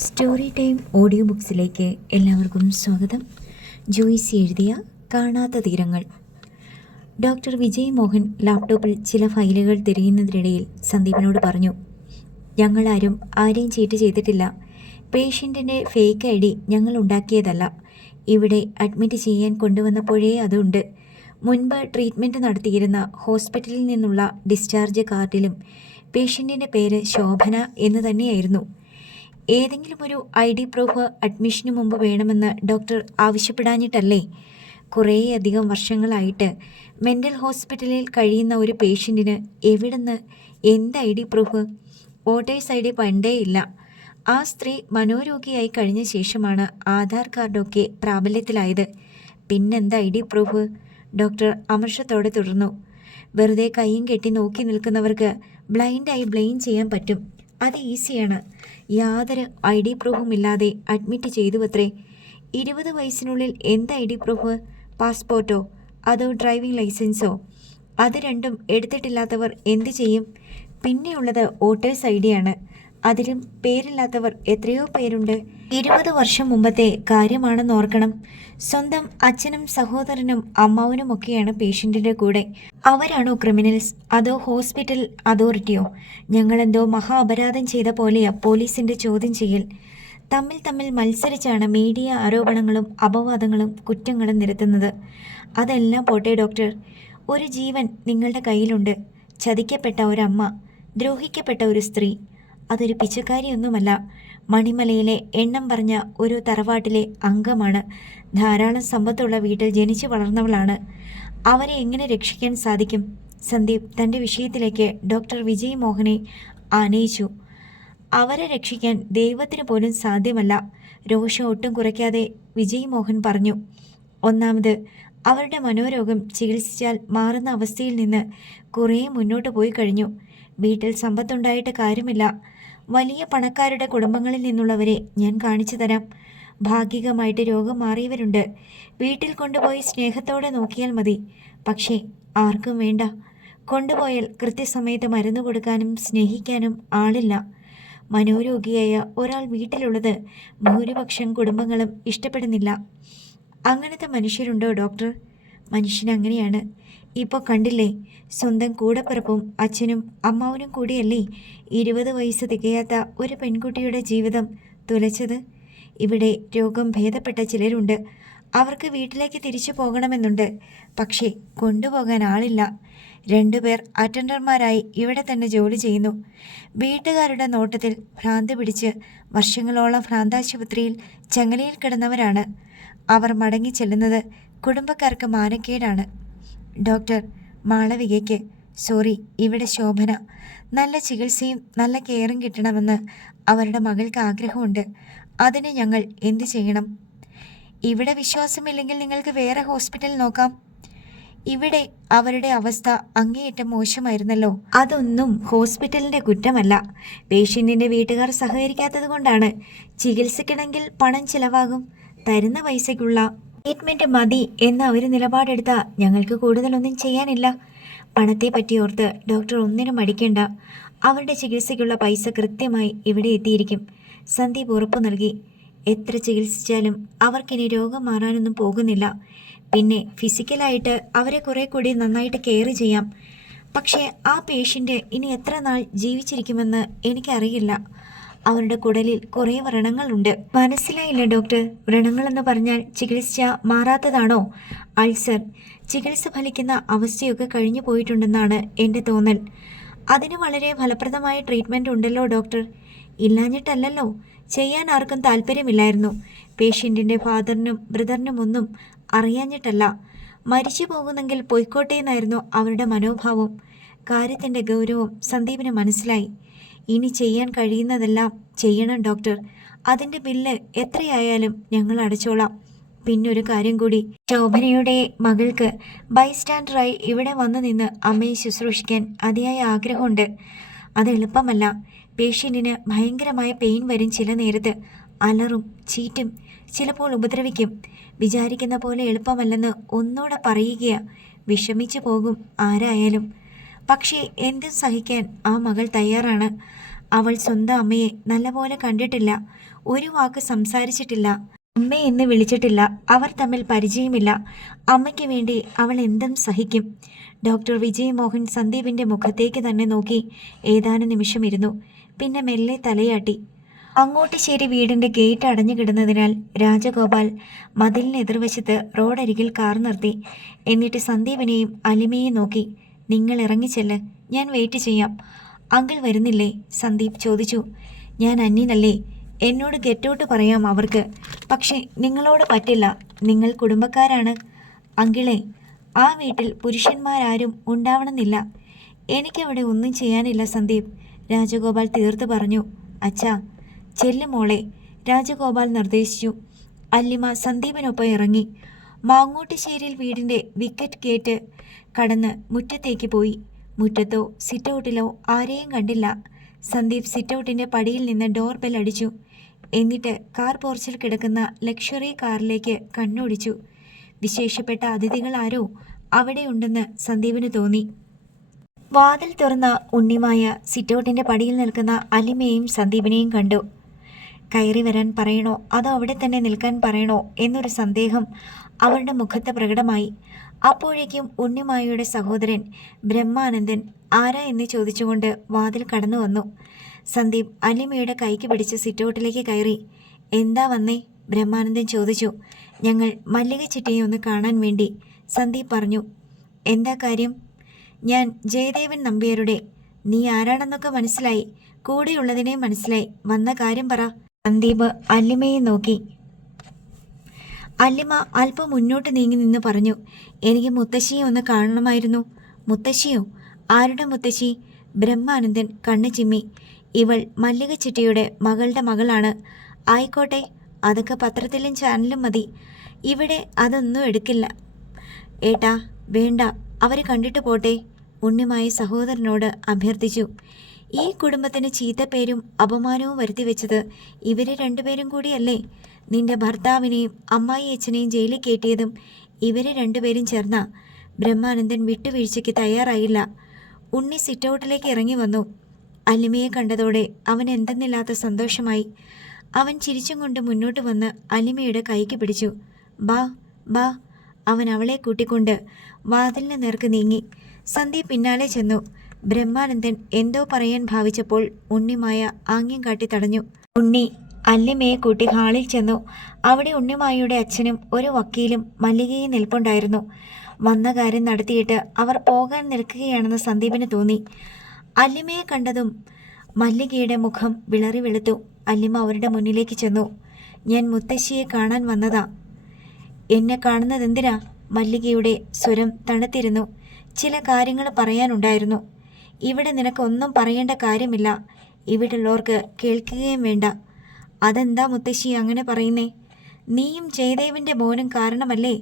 Story time audio ബുക്സിലേക്ക് എല്ലാവർക്കും സ്വാഗതം. ജോയ്സ് എഴുതിയ കാണാത്ത തീരങ്ങൾ. ഡോക്ടർ വിജയ് മോഹൻ ലാപ്ടോപ്പിൽ ചില ഫയലുകൾ തിരയുന്നതിനിടയിൽ സന്ദീപിനോട് പറഞ്ഞു, ഞങ്ങളാരും ആരെയും ചീറ്റ് ചെയ്തിട്ടില്ല. പേഷ്യൻറ്റിൻ്റെ ഫേക്ക് ID ഞങ്ങൾ ഉണ്ടാക്കിയതല്ല. ഇവിടെ അഡ്മിറ്റ് ചെയ്യാൻ കൊണ്ടുവന്നപ്പോഴേ അതുണ്ട്. മുൻപ് ട്രീറ്റ്മെൻറ്റ് നടത്തിയിരുന്ന ഹോസ്പിറ്റലിൽ നിന്നുള്ള ഡിസ്ചാർജ് കാർഡിലും പേഷ്യൻറ്റിൻ്റെ പേര് ശോഭന എന്ന് തന്നെയായിരുന്നു. ഏതെങ്കിലും ഒരു ID പ്രൂഫ് അഡ്മിഷന് മുമ്പ് വേണമെന്ന് ഡോക്ടർ ആവശ്യപ്പെടാഞ്ഞിട്ടല്ലേ? കുറേയധികം വർഷങ്ങളായിട്ട് മെൻ്റൽ ഹോസ്പിറ്റലിൽ കഴിയുന്ന ഒരു പേഷ്യൻറ്റിന് എവിടുന്ന് എന്ത് ID പ്രൂഫ്? വോട്ടേഴ്സ് ID പണ്ടേ ഇല്ല. ആ സ്ത്രീ മനോരോഗിയായി കഴിഞ്ഞ ശേഷമാണ് ആധാർ കാർഡൊക്കെ പ്രാബല്യത്തിലായത്. പിന്നെന്ത് ID പ്രൂഫ്? ഡോക്ടർ അമർഷത്തോടെ തുടർന്നു. വെറുതെ കൈയും കെട്ടി നോക്കി നിൽക്കുന്നവർക്ക് ബ്ലൈൻഡായി ബ്ലെയിം ചെയ്യാൻ പറ്റും. അത് ഈസിയാണ്. യാതൊരു ID പ്രൂഫും ഇല്ലാതെ അഡ്മിറ്റ് ചെയ്തുവത്രേ. 20 വയസ്സിനുള്ളിൽ എന്ത് ID പ്രൂഫ്? പാസ്പോർട്ടോ അതോ ഡ്രൈവിംഗ് ലൈസൻസോ? അത് രണ്ടും എടുത്തിട്ടില്ലാത്തവർ എന്ത് ചെയ്യും? പിന്നെയുള്ളത് വോട്ടേഴ്സ് ID ആണ്. അതിലും പേരില്ലാത്തവർ എത്രയോ പേരുണ്ട്. 20 വർഷം മുമ്പത്തെ കാര്യമാണെന്ന് ഓർക്കണം. സ്വന്തം അച്ഛനും സഹോദരനും അമ്മാവനുമൊക്കെയാണ് പേഷ്യൻറ്റിൻ്റെ കൂടെ. അവരാണോ ക്രിമിനൽസ് അതോ ഹോസ്പിറ്റൽ അതോറിറ്റിയോ? ഞങ്ങളെന്തോ മഹാ അപരാധം ചെയ്ത പോലെയാ പോലീസിൻ്റെ ചോദ്യം ചെയ്യൽ. തമ്മിൽ മത്സരിച്ചാണ് മീഡിയ ആരോപണങ്ങളും അപവാദങ്ങളും കുറ്റങ്ങളും നിരത്തുന്നത്. അതെല്ലാം പോട്ടെ ഡോക്ടർ, ഒരു ജീവൻ നിങ്ങളുടെ കയ്യിലുണ്ട്. ചതിക്കപ്പെട്ട ഒരമ്മ, ദ്രോഹിക്കപ്പെട്ട ഒരു സ്ത്രീ. അതൊരു പിച്ചക്കാരിയൊന്നുമല്ല. മണിമലയിലെ എണ്ണം പറഞ്ഞ ഒരു തറവാട്ടിലെ അംഗമാണ്. ധാരാളം സമ്പത്തുള്ള വീട്ടിൽ ജനിച്ചു വളർന്നവളാണ്. അവരെ എങ്ങനെ രക്ഷിക്കാൻ സാധിക്കും? സന്ദീപ് തൻ്റെ വിഷയത്തിലേക്ക് ഡോക്ടർ വിജയ് മോഹനെ ആനയിച്ചു. അവരെ രക്ഷിക്കാൻ ദൈവത്തിന് പോലും സാധ്യമല്ല. രോഷം ഒട്ടും കുറയ്ക്കാതെ വിജയ് മോഹൻ പറഞ്ഞു. ഒന്നാമത്, അവരുടെ മനോരോഗം ചികിത്സിച്ചാൽ മാറുന്ന അവസ്ഥയിൽ നിന്ന് കുറേ മുന്നോട്ട് പോയി കഴിഞ്ഞു. വീട്ടിൽ സമ്പത്തുണ്ടായിട്ട് കാര്യമില്ല. വലിയ പണക്കാരുടെ കുടുംബങ്ങളിൽ നിന്നുള്ളവരെ ഞാൻ കാണിച്ചു തരാം. ഭാഗികമായിട്ട് രോഗം മാറിയവരുണ്ട്. വീട്ടിൽ കൊണ്ടുപോയി സ്നേഹത്തോടെ നോക്കിയാൽ മതി. പക്ഷേ ആർക്കും വേണ്ട. കൊണ്ടുപോയാൽ കൃത്യസമയത്ത് മരുന്ന് കൊടുക്കാനും സ്നേഹിക്കാനും ആളില്ല. മനോരോഗിയായ ഒരാൾ വീട്ടിലുള്ളത് ഭൂരിപക്ഷം കുടുംബങ്ങളും ഇഷ്ടപ്പെടുന്നില്ല. അങ്ങനത്തെ മനുഷ്യരുണ്ടോ ഡോക്ടർ? മനുഷ്യനങ്ങനെയാണ്. ഇപ്പോൾ കണ്ടില്ലേ, സ്വന്തം കൂടപ്പിറപ്പും അച്ഛനും അമ്മാവനും കൂടിയല്ലേ 20 വയസ്സ് തികയാത്ത ഒരു പെൺകുട്ടിയുടെ ജീവിതം തുലച്ചത്. ഇവിടെ രോഗം ഭേദപ്പെട്ട ചിലരുണ്ട്. അവർക്ക് വീട്ടിലേക്ക് തിരിച്ചു പോകണമെന്നുണ്ട്. പക്ഷേ കൊണ്ടുപോകാൻ ആളില്ല. 2 പേർ അറ്റൻഡർമാരായി ഇവിടെ തന്നെ ജോലി ചെയ്യുന്നു. വീട്ടുകാരുടെ നോട്ടത്തിൽ ഭ്രാന്ത് പിടിച്ച് വർഷങ്ങളോളം ഭ്രാന്താശുപത്രിയിൽ ചങ്ങലയിൽ കിടന്നവരാണ്. അവർ മടങ്ങി ചെല്ലുന്നത് കുടുംബക്കാർക്ക് മാനക്കേടാണ്. ഡോക്ടർ, മാളവികയ്ക്ക്, സോറി, ഇവിടെ ശോഭന, നല്ല ചികിത്സയും നല്ല കെയറും കിട്ടണമെന്ന് അവരുടെ മകൾക്ക് ആഗ്രഹമുണ്ട്. അതിന് ഞങ്ങൾ എന്ത് ചെയ്യണം? ഇവിടെ വിശ്വാസമില്ലെങ്കിൽ നിങ്ങൾക്ക് വേറെ ഹോസ്പിറ്റൽ നോക്കാം. ഇവിടെ അവരുടെ അവസ്ഥ അങ്ങേയറ്റം മോശമായിരുന്നല്ലോ. അതൊന്നും ഹോസ്പിറ്റലിൻ്റെ കുറ്റമല്ല. പേഷ്യൻറ്റിൻ്റെ വീട്ടുകാർ സഹകരിക്കാത്തത് കൊണ്ടാണ്. ചികിത്സിക്കണമെങ്കിൽ പണം ചിലവാകും. തരുന്ന പൈസയ്ക്കുള്ള ട്രീറ്റ്മെൻറ്റ് മതി എന്ന ഒരു നിലപാടെടുത്താൽ ഞങ്ങൾക്ക് കൂടുതലൊന്നും ചെയ്യാനില്ല. പണത്തെ പറ്റി ഓർത്ത് ഡോക്ടർ ഒന്നിനും മടിക്കേണ്ട. അവരുടെ ചികിത്സയ്ക്കുള്ള പൈസ കൃത്യമായി ഇവിടെ എത്തിയിരിക്കും. സന്ദീപ് ഉറപ്പു നൽകി. എത്ര ചികിത്സിച്ചാലും അവർക്കിനി രോഗം മാറാനൊന്നും പോകുന്നില്ല. പിന്നെ ഫിസിക്കലായിട്ട് അവരെ കുറേ കൂടി നന്നായിട്ട് കെയർ ചെയ്യാം. പക്ഷേ ആ പേഷ്യൻ്റ് ഇനി എത്ര നാൾ ജീവിച്ചിരിക്കുമെന്ന് എനിക്കറിയില്ല. അവരുടെ കുടലിൽ കുറേ വ്രണങ്ങളുണ്ട്. മനസ്സിലായില്ല ഡോക്ടർ. വ്രണങ്ങളെന്ന് പറഞ്ഞാൽ ചികിത്സിച്ച മാറാത്തതാണോ? അൾസർ. ചികിത്സ ഫലിക്കുന്ന അവസ്ഥയൊക്കെ കഴിഞ്ഞു പോയിട്ടുണ്ടെന്നാണ് എൻ്റെ തോന്നൽ. അതിന് വളരെ ഫലപ്രദമായ ട്രീറ്റ്മെൻറ്റ് ഉണ്ടല്ലോ ഡോക്ടർ. ഇല്ലാഞ്ഞിട്ടല്ലല്ലോ, ചെയ്യാൻ ആർക്കും താല്പര്യമില്ലായിരുന്നു. പേഷ്യൻറ്റിൻ്റെ ഫാദറിനും ബ്രദറിനും ഒന്നും അറിയാഞ്ഞിട്ടല്ല. മരിച്ചു പോകുന്നെങ്കിൽ പൊയ്ക്കോട്ടെ എന്നായിരുന്നു അവരുടെ മനോഭാവം. കാര്യത്തിൻ്റെ ഗൗരവം സന്ദീപിന് മനസ്സിലായി. ഇനി ചെയ്യാൻ കഴിയുന്നതെല്ലാം ചെയ്യണം ഡോക്ടർ. അതിൻ്റെ ബില്ല് എത്രയായാലും ഞങ്ങൾ അടച്ചോളാം. പിന്നൊരു കാര്യം കൂടി, ശോഭനയുടെ മകൾക്ക് ബൈസ്റ്റാൻഡറായി ഇവിടെ വന്നു നിന്ന് അമ്മയെ ശുശ്രൂഷിക്കാൻ അതിയായ ആഗ്രഹമുണ്ട്. അത് എളുപ്പമല്ല. പേഷ്യൻറ്റിന് ഭയങ്കരമായ പെയിൻ വരും. ചില നേരത്ത് അലറും ചീറ്റും, ചിലപ്പോൾ ഉപദ്രവിക്കും. വിചാരിക്കുന്ന പോലെ എളുപ്പമല്ലെന്ന് ഒന്നുകൂടെ പറയുകയാ. വിഷമിച്ചു പോകും ആരായാലും. പക്ഷേ എന്തും സഹിക്കാൻ ആ മകൾ തയ്യാറാണ്. അവൾ സ്വന്തം അമ്മയെ നല്ലപോലെ കണ്ടിട്ടില്ല, ഒരു വാക്ക് സംസാരിച്ചിട്ടില്ല, അമ്മ എന്ന് വിളിച്ചിട്ടില്ല, അവർ തമ്മിൽ പരിചയമില്ല. അമ്മയ്ക്ക് വേണ്ടി അവൾ എന്തും സഹിക്കും. ഡോക്ടർ വിജയ് മോഹൻ സന്ദീപിൻ്റെ മുഖത്തേക്ക് തന്നെ നോക്കി ഏതാനും നിമിഷം ഇരുന്നു. പിന്നെ മെല്ലെ തലയാട്ടി. അങ്ങോട്ടിശ്ശേരി വീടിൻ്റെ ഗേറ്റ് അടഞ്ഞു കിടന്നതിനാൽ രാജഗോപാൽ മതിലിന് എതിർവശത്ത് റോഡരികിൽ കാർ നിർത്തി. എന്നിട്ട് സന്ദീപിനെയും അലിമയെയും നോക്കി, നിങ്ങൾ ഇറങ്ങിച്ചെല്ല്, ഞാൻ വെയിറ്റ് ചെയ്യാം. അങ്കിൾ വരുന്നില്ലേ? സന്ദീപ് ചോദിച്ചു. ഞാൻ അന്യനല്ലേ, എന്നോട് ഗെറ്റൗട്ട് പറയാം അവർക്ക്, പക്ഷേ നിങ്ങളോട് പറ്റില്ല, നിങ്ങൾ കുടുംബക്കാരാണ്. അങ്കിളെ, ആ വീട്ടിൽ പുരുഷന്മാരാരും ഉണ്ടാവണമെന്നില്ല. എനിക്കവിടെ ഒന്നും ചെയ്യാനില്ല സന്ദീപ്, രാജഗോപാൽ തീർത്ത് പറഞ്ഞു. അച്ഛാ, ചെല്ലു മോളെ, രാജഗോപാൽ നിർദ്ദേശിച്ചു. അല്ലിമ സന്ദീപിനൊപ്പം ഇറങ്ങി. മാങ്ങോട്ടുശ്ശേരിയിൽ വീടിൻ്റെ വിക്കറ്റ് ഗേറ്റ് കടന്ന് മുറ്റത്തേക്ക് പോയി. മുറ്റത്തോ സിറ്റൗട്ടിലോ ആരെയും കണ്ടില്ല. സന്ദീപ് സിറ്റൗട്ടിൻ്റെ പടിയിൽ നിന്ന് ഡോർ ബെൽ അടിച്ചു. എന്നിട്ട് കാർ പോർച്ചിൽ കിടക്കുന്ന ലക്ഷറി കാറിലേക്ക് കണ്ണോടിച്ചു. വിശേഷപ്പെട്ട അതിഥികൾ ആരോ അവിടെയുണ്ടെന്ന് സന്ദീപിന് തോന്നി. വാതിൽ തുറന്ന ഉണ്ണിമായ സിറ്റൗട്ടിൻ്റെ പടിയിൽ നിൽക്കുന്ന അലിമയെയും സന്ദീപിനെയും കണ്ടു. കയറി വരാൻ പറയണോ അതോ അവിടെ തന്നെ നിൽക്കാൻ പറയണോ എന്നൊരു സന്ദേഹം അവരുടെ മുഖത്ത് പ്രകടമായി. അപ്പോഴേക്കും ഉണ്ണിമായയുടെ സഹോദരൻ ബ്രഹ്മാനന്ദൻ ആരാ എന്ന് ചോദിച്ചുകൊണ്ട് വാതിൽ കടന്നു വന്നു. സന്ദീപ് അലിമയുടെ കൈക്ക് പിടിച്ച് സിറ്റൗട്ടിലേക്ക് കയറി. എന്താ വന്നേ? ബ്രഹ്മാനന്ദൻ ചോദിച്ചു. ഞങ്ങൾ മല്ലിക ചിറ്റയെ ഒന്ന് കാണാൻ വേണ്ടി, സന്ദീപ് പറഞ്ഞു. എന്താ കാര്യം? ഞാൻ ജയദേവൻ നമ്പ്യാരുടെ. നീ ആരാണെന്നൊക്കെ മനസ്സിലായി, കൂടെയുള്ളതിനെ മനസ്സിലായി, വന്ന കാര്യം പറ. സന്ദീപ് അല്ലിമയെ നോക്കി. അല്ലിമ അല്പം മുന്നോട്ട് നീങ്ങി നിന്ന് പറഞ്ഞു. എനിക്ക് മുത്തശ്ശിയെ ഒന്ന് കാണണമായിരുന്നു. മുത്തശ്ശിയോ? ആരുടെ മുത്തശ്ശി? ബ്രഹ്മാനന്ദൻ കണ്ണു ചിമ്മി. ഇവൾ മല്ലിക ചിറ്റയുടെ മകളുടെ മകളാണ്. ആയിക്കോട്ടെ, അതൊക്കെ പത്രത്തിലും ചാനലും മതി. ഇവിടെ അതൊന്നും എടുക്കില്ല ഏട്ടാ. വേണ്ട, അവർ കണ്ടിട്ട് പോട്ടെ, ഉണ്ണിമായ സഹോദരനോട് അഭ്യർത്ഥിച്ചു. ഈ കുടുംബത്തിന് ചീത്തപ്പേരും അപമാനവും വരുത്തിവെച്ചത് ഇവരെ രണ്ടുപേരും കൂടിയല്ലേ? നിന്റെ ഭർത്താവിനെയും അമ്മായി അച്ഛനെയും ജയിലിൽ കയറ്റിയതും ഇവരെ രണ്ടുപേരും ചേർന്ന. ബ്രഹ്മാനന്ദൻ വിട്ടുവീഴ്ചയ്ക്ക് തയ്യാറായില്ല. ഉണ്ണി സിറ്റൗട്ടിലേക്ക് ഇറങ്ങി വന്നു. അലിമയെ കണ്ടതോടെ അവൻ എന്തെന്നില്ലാത്ത സന്തോഷമായി. അവൻ ചിരിച്ചും കൊണ്ട് മുന്നോട്ട് വന്ന് അലിമയുടെ കൈക്ക് പിടിച്ചു. ബാ ബാ. അവൻ അവളെ കൂട്ടിക്കൊണ്ട് വാതിലിന് നേർക്ക് നീങ്ങി. സന്ദീപ് പിന്നാലെ ചെന്നു. ബ്രഹ്മാനന്ദൻ എന്തോ പറയാൻ ഭാവിച്ചപ്പോൾ ഉണ്ണിമായ ആംഗ്യം കാട്ടി തടഞ്ഞു. ഉണ്ണി അല്ലിമയെ കൂട്ടി ഹാളിൽ ചെന്നു. അവിടെ ഉണ്ണിമായയുടെ അച്ഛനും ഒരു വക്കീലും മല്ലികയും നിൽപ്പുണ്ടായിരുന്നു. വന്ന കാര്യം നടത്തിയിട്ട് അവർ പോകാൻ നിൽക്കുകയാണെന്ന് സന്ദീപിന് തോന്നി. അല്ലിമയെ കണ്ടതും മല്ലികയുടെ മുഖം വിളറി വെളുത്തു. അല്ലിമ അവരുടെ മുന്നിലേക്ക് ചെന്നു. ഞാൻ മുത്തശ്ശിയെ കാണാൻ വന്നതാ. എന്നെ കാണുന്നതെന്തിനാ? മല്ലികയുടെ സ്വരം തണുത്തിരുന്നു. ചില കാര്യങ്ങൾ പറയാനുണ്ടായിരുന്നു. ഇവിടെ നിനക്കൊന്നും പറയേണ്ട കാര്യമില്ല, ഇവിടെയുള്ളവർക്ക് കേൾക്കുകയും വേണ്ട. അതെന്താ മുത്തശ്ശി അങ്ങനെ പറയുന്നേ? നീയും ജയദേവൻ്റെ മോനും കാരണമല്ലേ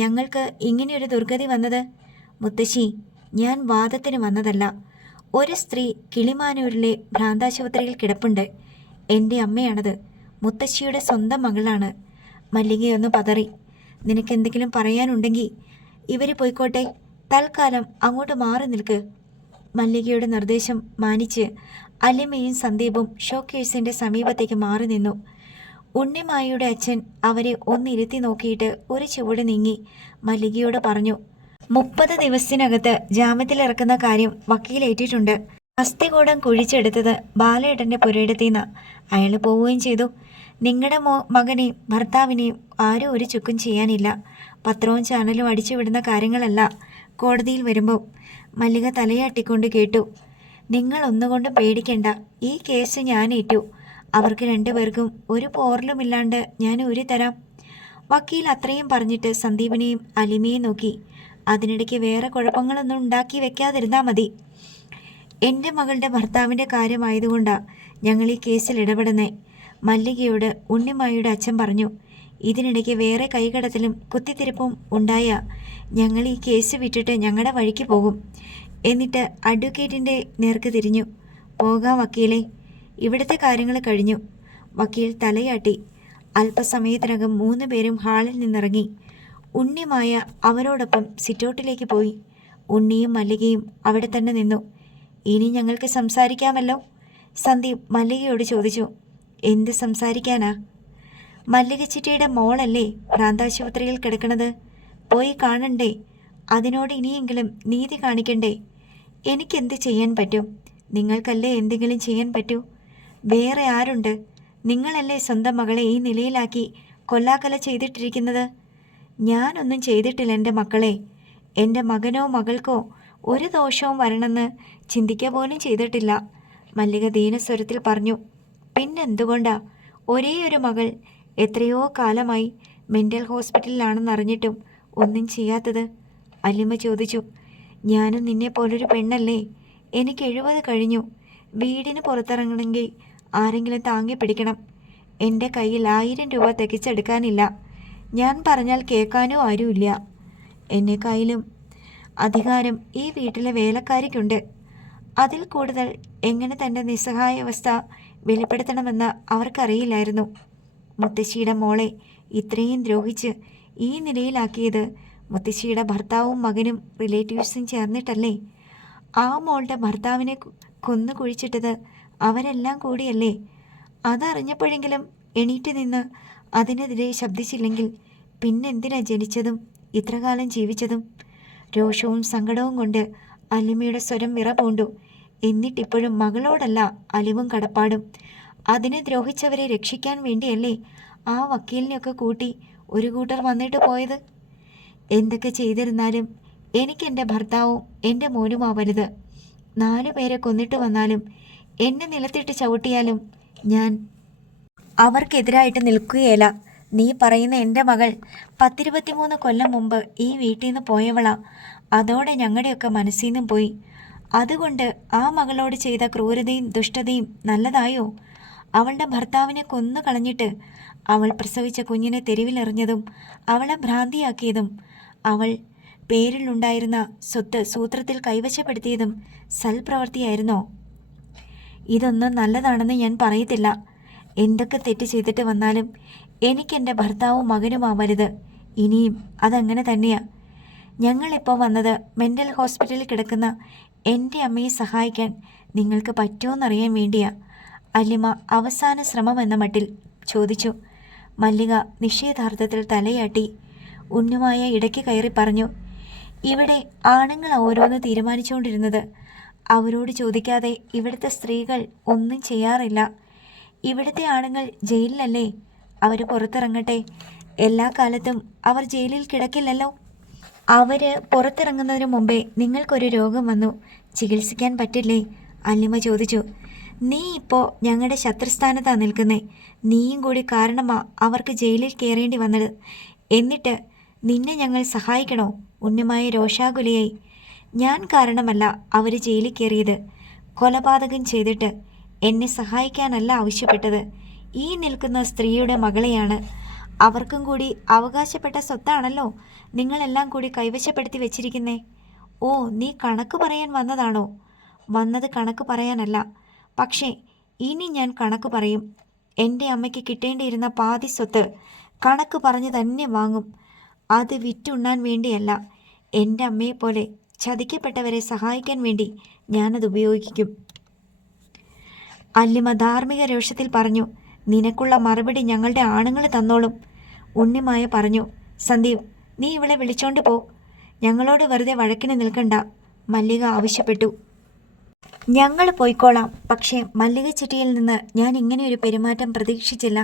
ഞങ്ങൾക്ക് ഇങ്ങനെയൊരു ദുർഗതി വന്നത്? മുത്തശ്ശി, ഞാൻ വാദത്തിന് വന്നതല്ല. ഒരു സ്ത്രീ കിളിമാനൂരിലെ ഭ്രാന്താശുപത്രിയിൽ കിടപ്പുണ്ട്. എൻ്റെ അമ്മയാണത്. മുത്തശ്ശിയുടെ സ്വന്തം മകളാണ്. മല്ലികയൊന്ന് പതറി. നിനക്കെന്തെങ്കിലും പറയാനുണ്ടെങ്കിൽ ഇവർ പോയിക്കോട്ടെ, തൽക്കാലം അങ്ങോട്ട് മാറി നിൽക്ക്. മല്ലികയുടെ നിർദ്ദേശം മാനിച്ച് അലിമയും സന്ദീപും ഷോക്കേഴ്സിൻ്റെ സമീപത്തേക്ക് മാറി നിന്നു. ഉണ്ണിമായയുടെ അച്ഛൻ അവരെ ഒന്നിരുത്തി നോക്കിയിട്ട് ഒരു ചുവട് നീങ്ങി മല്ലികയോട് പറഞ്ഞു. 30 ദിവസത്തിനകത്ത് ജാമ്യത്തിലിറക്കുന്ന കാര്യം വക്കീലേറ്റിട്ടുണ്ട്. അസ്ഥികൂടം കുഴിച്ചെടുത്തത് ബാലേട്ടൻ്റെ പുരയിടത്തിന്ന്. അയാൾ പോവുകയും ചെയ്തു. നിങ്ങളുടെ മകനെയും ഭർത്താവിനെയും ആരും ഒരു ചുക്കും ചെയ്യാനില്ല. പത്രവും ചാനലും അടിച്ചുവിടുന്ന കാര്യങ്ങളല്ല കോടതിയിൽ വരുമ്പോൾ. മല്ലിക തലയാട്ടിക്കൊണ്ട് കേട്ടു. നിങ്ങൾ ഒന്നുകൊണ്ടും പേടിക്കണ്ട, ഈ കേസ് ഞാൻ ഏറ്റു. അവർക്ക് രണ്ടുപേർക്കും ഒരു പോറലുമില്ലാണ്ട് ഞാൻ ഊരി തരാം. വക്കീൽ അത്രയും പറഞ്ഞിട്ട് സന്ദീപിനെയും അലിമയെയും നോക്കി. അതിനിടയ്ക്ക് വേറെ കുഴപ്പങ്ങളൊന്നും ഉണ്ടാക്കി വെക്കാതിരുന്നാൽ മതി. എൻ്റെ മകളുടെ ഭർത്താവിൻ്റെ കാര്യമായതുകൊണ്ടാണ് ഞങ്ങൾ ഈ കേസിൽ ഇടപെടുന്നേ, മല്ലികയോട് ഉണ്ണിമായുടെ അച്ഛൻ പറഞ്ഞു. ഇതിനിടയ്ക്ക് വേറെ കൈകടത്തലും കുത്തിത്തിരിപ്പും ഉണ്ടായ ഞങ്ങൾ ഈ കേസ് വിട്ടിട്ട് ഞങ്ങളുടെ വഴിക്ക് പോകും. എന്നിട്ട് അഡ്വക്കേറ്റിൻ്റെ നേർക്ക് തിരിഞ്ഞു. പോകാം വക്കീലേ, ഇവിടുത്തെ കാര്യങ്ങൾ കഴിഞ്ഞു. വക്കീൽ തലയാട്ടി. അല്പസമയത്തിനകം 3 പേരും ഹാളിൽ നിന്നിറങ്ങി. ഉണ്ണിമായ അവരോടൊപ്പം സിറ്റൗട്ടിലേക്ക് പോയി. ഉണ്ണിയും മല്ലികയും അവിടെ തന്നെ നിന്നു. ഇനി ഞങ്ങൾക്ക് സംസാരിക്കാമല്ലോ. സന്ദീപ് മല്ലികയോട് ചോദിച്ചു. എന്ത് സംസാരിക്കാനാ? മല്ലിക ചിറ്റയുടെ മോളല്ലേ ഭ്രാന്താശുപത്രിയിൽ കിടക്കണത്? പോയി കാണണ്ടേ? അതിനോട് ഇനിയെങ്കിലും നീതി കാണിക്കണ്ടേ? എനിക്കെന്ത് ചെയ്യാൻ പറ്റും? നിങ്ങൾക്കല്ലേ എന്തെങ്കിലും ചെയ്യാൻ പറ്റൂ? വേറെ ആരുണ്ട്? നിങ്ങളല്ലേ സ്വന്തം മകളെ ഈ നിലയിലാക്കി കൊല്ലാക്കൊല ചെയ്തിട്ടിരിക്കുന്നത്? ഞാനൊന്നും ചെയ്തിട്ടില്ല എൻ്റെ മക്കളെ. എൻ്റെ മകനോ മകൾക്കോ ഒരു ദോഷവും വരണമെന്ന് ചിന്തിക്കുക പോലും ചെയ്തിട്ടില്ല, മല്ലിക ദീനസ്വരത്തിൽ പറഞ്ഞു. പിന്നെന്തുകൊണ്ടാ ഒരേ ഒരു മകൾ എത്രയോ കാലമായി മെൻ്റൽ ഹോസ്പിറ്റലിലാണെന്നറിഞ്ഞിട്ടും ഒന്നും ചെയ്യാത്തത്? അല്ലിമ ചോദിച്ചു. ഞാനും നിന്നെ പോലൊരു പെണ്ണല്ലേ. എനിക്ക് 70 കഴിഞ്ഞു. വീടിന് പുറത്തിറങ്ങണമെങ്കിൽ ആരെങ്കിലും താങ്ങി പിടിക്കണം. എൻ്റെ കയ്യിൽ 1000 രൂപ തികച്ചെടുക്കാനില്ല. ഞാൻ പറഞ്ഞാൽ കേൾക്കാനോ ആരുമില്ല. എന്നെക്കായാലും അധികാരം ഈ വീട്ടിലെ വേലക്കാരിക്കുണ്ട്. അതിൽ കൂടുതൽ എങ്ങനെ തൻ്റെ നിസ്സഹായാവസ്ഥ വെളിപ്പെടുത്തണമെന്ന് അവർക്കറിയില്ലായിരുന്നു. മുത്തശ്ശിയുടെ മോളെ ഇത്രയും ദ്രോഹിച്ച് ഈ നിലയിലാക്കിയത് മുത്തശ്ശിയുടെ ഭർത്താവും മകനും റിലേറ്റീവ്സും ചേർന്നിട്ടല്ലേ? ആ മോളുടെ ഭർത്താവിനെ കൊന്നു കുഴിച്ചിട്ടത് അവരെല്ലാം കൂടിയല്ലേ? അതറിഞ്ഞപ്പോഴെങ്കിലും എണീറ്റ് നിന്ന് അതിനെതിരെ ശബ്ദിച്ചില്ലെങ്കിൽ പിന്നെന്തിനാ ജനിച്ചതും ഇത്രകാലം ജീവിച്ചതും? രോഷവും സങ്കടവും കൊണ്ട് അലിമയുടെ സ്വരം വിറപൂണ്ടു. എന്നിട്ടിപ്പോഴും മകളോടല്ല അലിവും കടപ്പാടും. അതിനെ ദ്രോഹിച്ചവരെ രക്ഷിക്കാൻ വേണ്ടിയല്ലേ ആ വക്കീലിനെയൊക്കെ കൂട്ടി ഒരു കൂട്ടർ വന്നിട്ട് പോയത്? എന്തൊക്കെ ചെയ്തിരുന്നാലും എനിക്കെൻ്റെ ഭർത്താവും എൻ്റെ മോനുമാ വലുത്. 4 പേരെ കൊന്നിട്ട് വന്നാലും എന്നെ നിലത്തിട്ട് ചവിട്ടിയാലും ഞാൻ അവർക്കെതിരായിട്ട് നിൽക്കുകയില്ല. നീ പറയുന്ന എൻ്റെ മകൾ 10-23 കൊല്ലം മുമ്പ് ഈ വീട്ടിൽ നിന്ന് പോയവളാ. അതോടെ ഞങ്ങളുടെയൊക്കെ മനസ്സിൽ നിന്നും പോയി. അതുകൊണ്ട് ആ മകളോട് ചെയ്ത ക്രൂരതയും ദുഷ്ടതയും നല്ലതായോ? അവളുടെ ഭർത്താവിനെ കൊന്നു കളഞ്ഞിട്ട് അവൾ പ്രസവിച്ച കുഞ്ഞിനെ തെരുവിലെറിഞ്ഞതും അവളെ ഭ്രാന്തിയാക്കിയതും അവൾ പേരിലുണ്ടായിരുന്ന സ്വത്ത് സൂത്രത്തിൽ കൈവശപ്പെടുത്തിയതും സൽപ്രവൃത്തിയായിരുന്നോ? ഇതൊന്നും നല്ലതാണെന്ന് ഞാൻ പറയത്തില്ല. എന്തൊക്കെ തെറ്റ് ചെയ്തിട്ട് വന്നാലും എനിക്കെൻ്റെ ഭർത്താവും മകനുമാ വലുത്. ഇനിയും അതങ്ങനെ തന്നെയാ. ഞങ്ങളിപ്പോൾ വന്നത് മെൻ്റൽ ഹോസ്പിറ്റലിൽ കിടക്കുന്ന എൻ്റെ അമ്മയെ സഹായിക്കാൻ നിങ്ങൾക്ക് പറ്റുമോയെന്നറിയാൻ വേണ്ടിയാ, അല്ലിമ അവസാന ശ്രമം എന്ന മട്ടിൽ ചോദിച്ചു. മല്ലിക നിശ്ചയദാർഢ്യത്തിൽ തലയാട്ടി. ഉണ്ണുമായ ഇടയ്ക്ക് കയറി പറഞ്ഞു. ഇവിടെ ആണുങ്ങൾ ഓരോന്ന് തീരുമാനിച്ചുകൊണ്ടിരുന്നത്. അവരോട് ചോദിക്കാതെ ഇവിടുത്തെ സ്ത്രീകൾ ഒന്നും ചെയ്യാറില്ല. ഇവിടുത്തെ ആണുങ്ങൾ ജയിലിലല്ലേ? അവർ പുറത്തിറങ്ങട്ടെ. എല്ലാ കാലത്തും അവർ ജയിലിൽ കിടക്കില്ലല്ലോ. അവർ പുറത്തിറങ്ങുന്നതിന് മുമ്പേ നിങ്ങൾക്കൊരു രോഗം വന്നു, ചികിത്സിക്കാൻ പറ്റില്ലേ? അല്ലിമ ചോദിച്ചു. നീ ഇപ്പോൾ ഞങ്ങളുടെ ശത്രുസ്ഥാനത്താണ് നിൽക്കുന്നേ. നീയും കൂടി കാരണമാ അവർക്ക് ജയിലിൽ കയറേണ്ടി വന്നത്. എന്നിട്ട് നിന്നെ ഞങ്ങൾ സഹായിക്കണോ? ഉന്നമായ രോഷാകുലയായി. ഞാൻ കാരണമല്ല അവർ ജയിലിൽ കയറിയത്. കൊലപാതകം ചെയ്തിട്ട് എന്നെ സഹായിക്കാനല്ല ആവശ്യപ്പെട്ടത്. ഈ നിൽക്കുന്ന സ്ത്രീയുടെ മകളെയാണ്. അവർക്കും കൂടി അവകാശപ്പെട്ട സ്വത്താണല്ലോ നിങ്ങളെല്ലാം കൂടി കൈവശപ്പെടുത്തി വെച്ചിരിക്കുന്നേ. ഓ, നീ കണക്ക് പറയാൻ വന്നതാണോ? വന്നത് കണക്ക് പറയാനല്ല, പക്ഷേ ഇനി ഞാൻ കണക്ക് പറയും. എൻ്റെ അമ്മയ്ക്ക് കിട്ടേണ്ടിയിരുന്ന പാതി സ്വത്ത് കണക്ക് പറഞ്ഞ് തന്നെ വാങ്ങും. അത് വിറ്റുണ്ണാൻ വേണ്ടിയല്ല, എൻ്റെ അമ്മയെപ്പോലെ ചതിക്കപ്പെട്ടവരെ സഹായിക്കാൻ വേണ്ടി ഞാനത് ഉപയോഗിക്കും. അല്ലിമ ധാർമ്മിക രോഷത്തിൽ പറഞ്ഞു. നിനക്കുള്ള മറുപടി ഞങ്ങളുടെ ആണുങ്ങൾ തന്നോളും, ഉണ്ണിമായ പറഞ്ഞു. സന്ദീപ്, നീ ഇവളെ വിളിച്ചോണ്ട് പോ. ഞങ്ങളോട് വെറുതെ വഴക്കിന് നിൽക്കണ്ട, മല്ലിക ആവശ്യപ്പെട്ടു. ഞങ്ങൾ പോയിക്കോളാം. പക്ഷേ മല്ലിക ചിറ്റിയിൽ നിന്ന് ഞാൻ ഇങ്ങനെയൊരു പെരുമാറ്റം പ്രതീക്ഷിച്ചില്ല.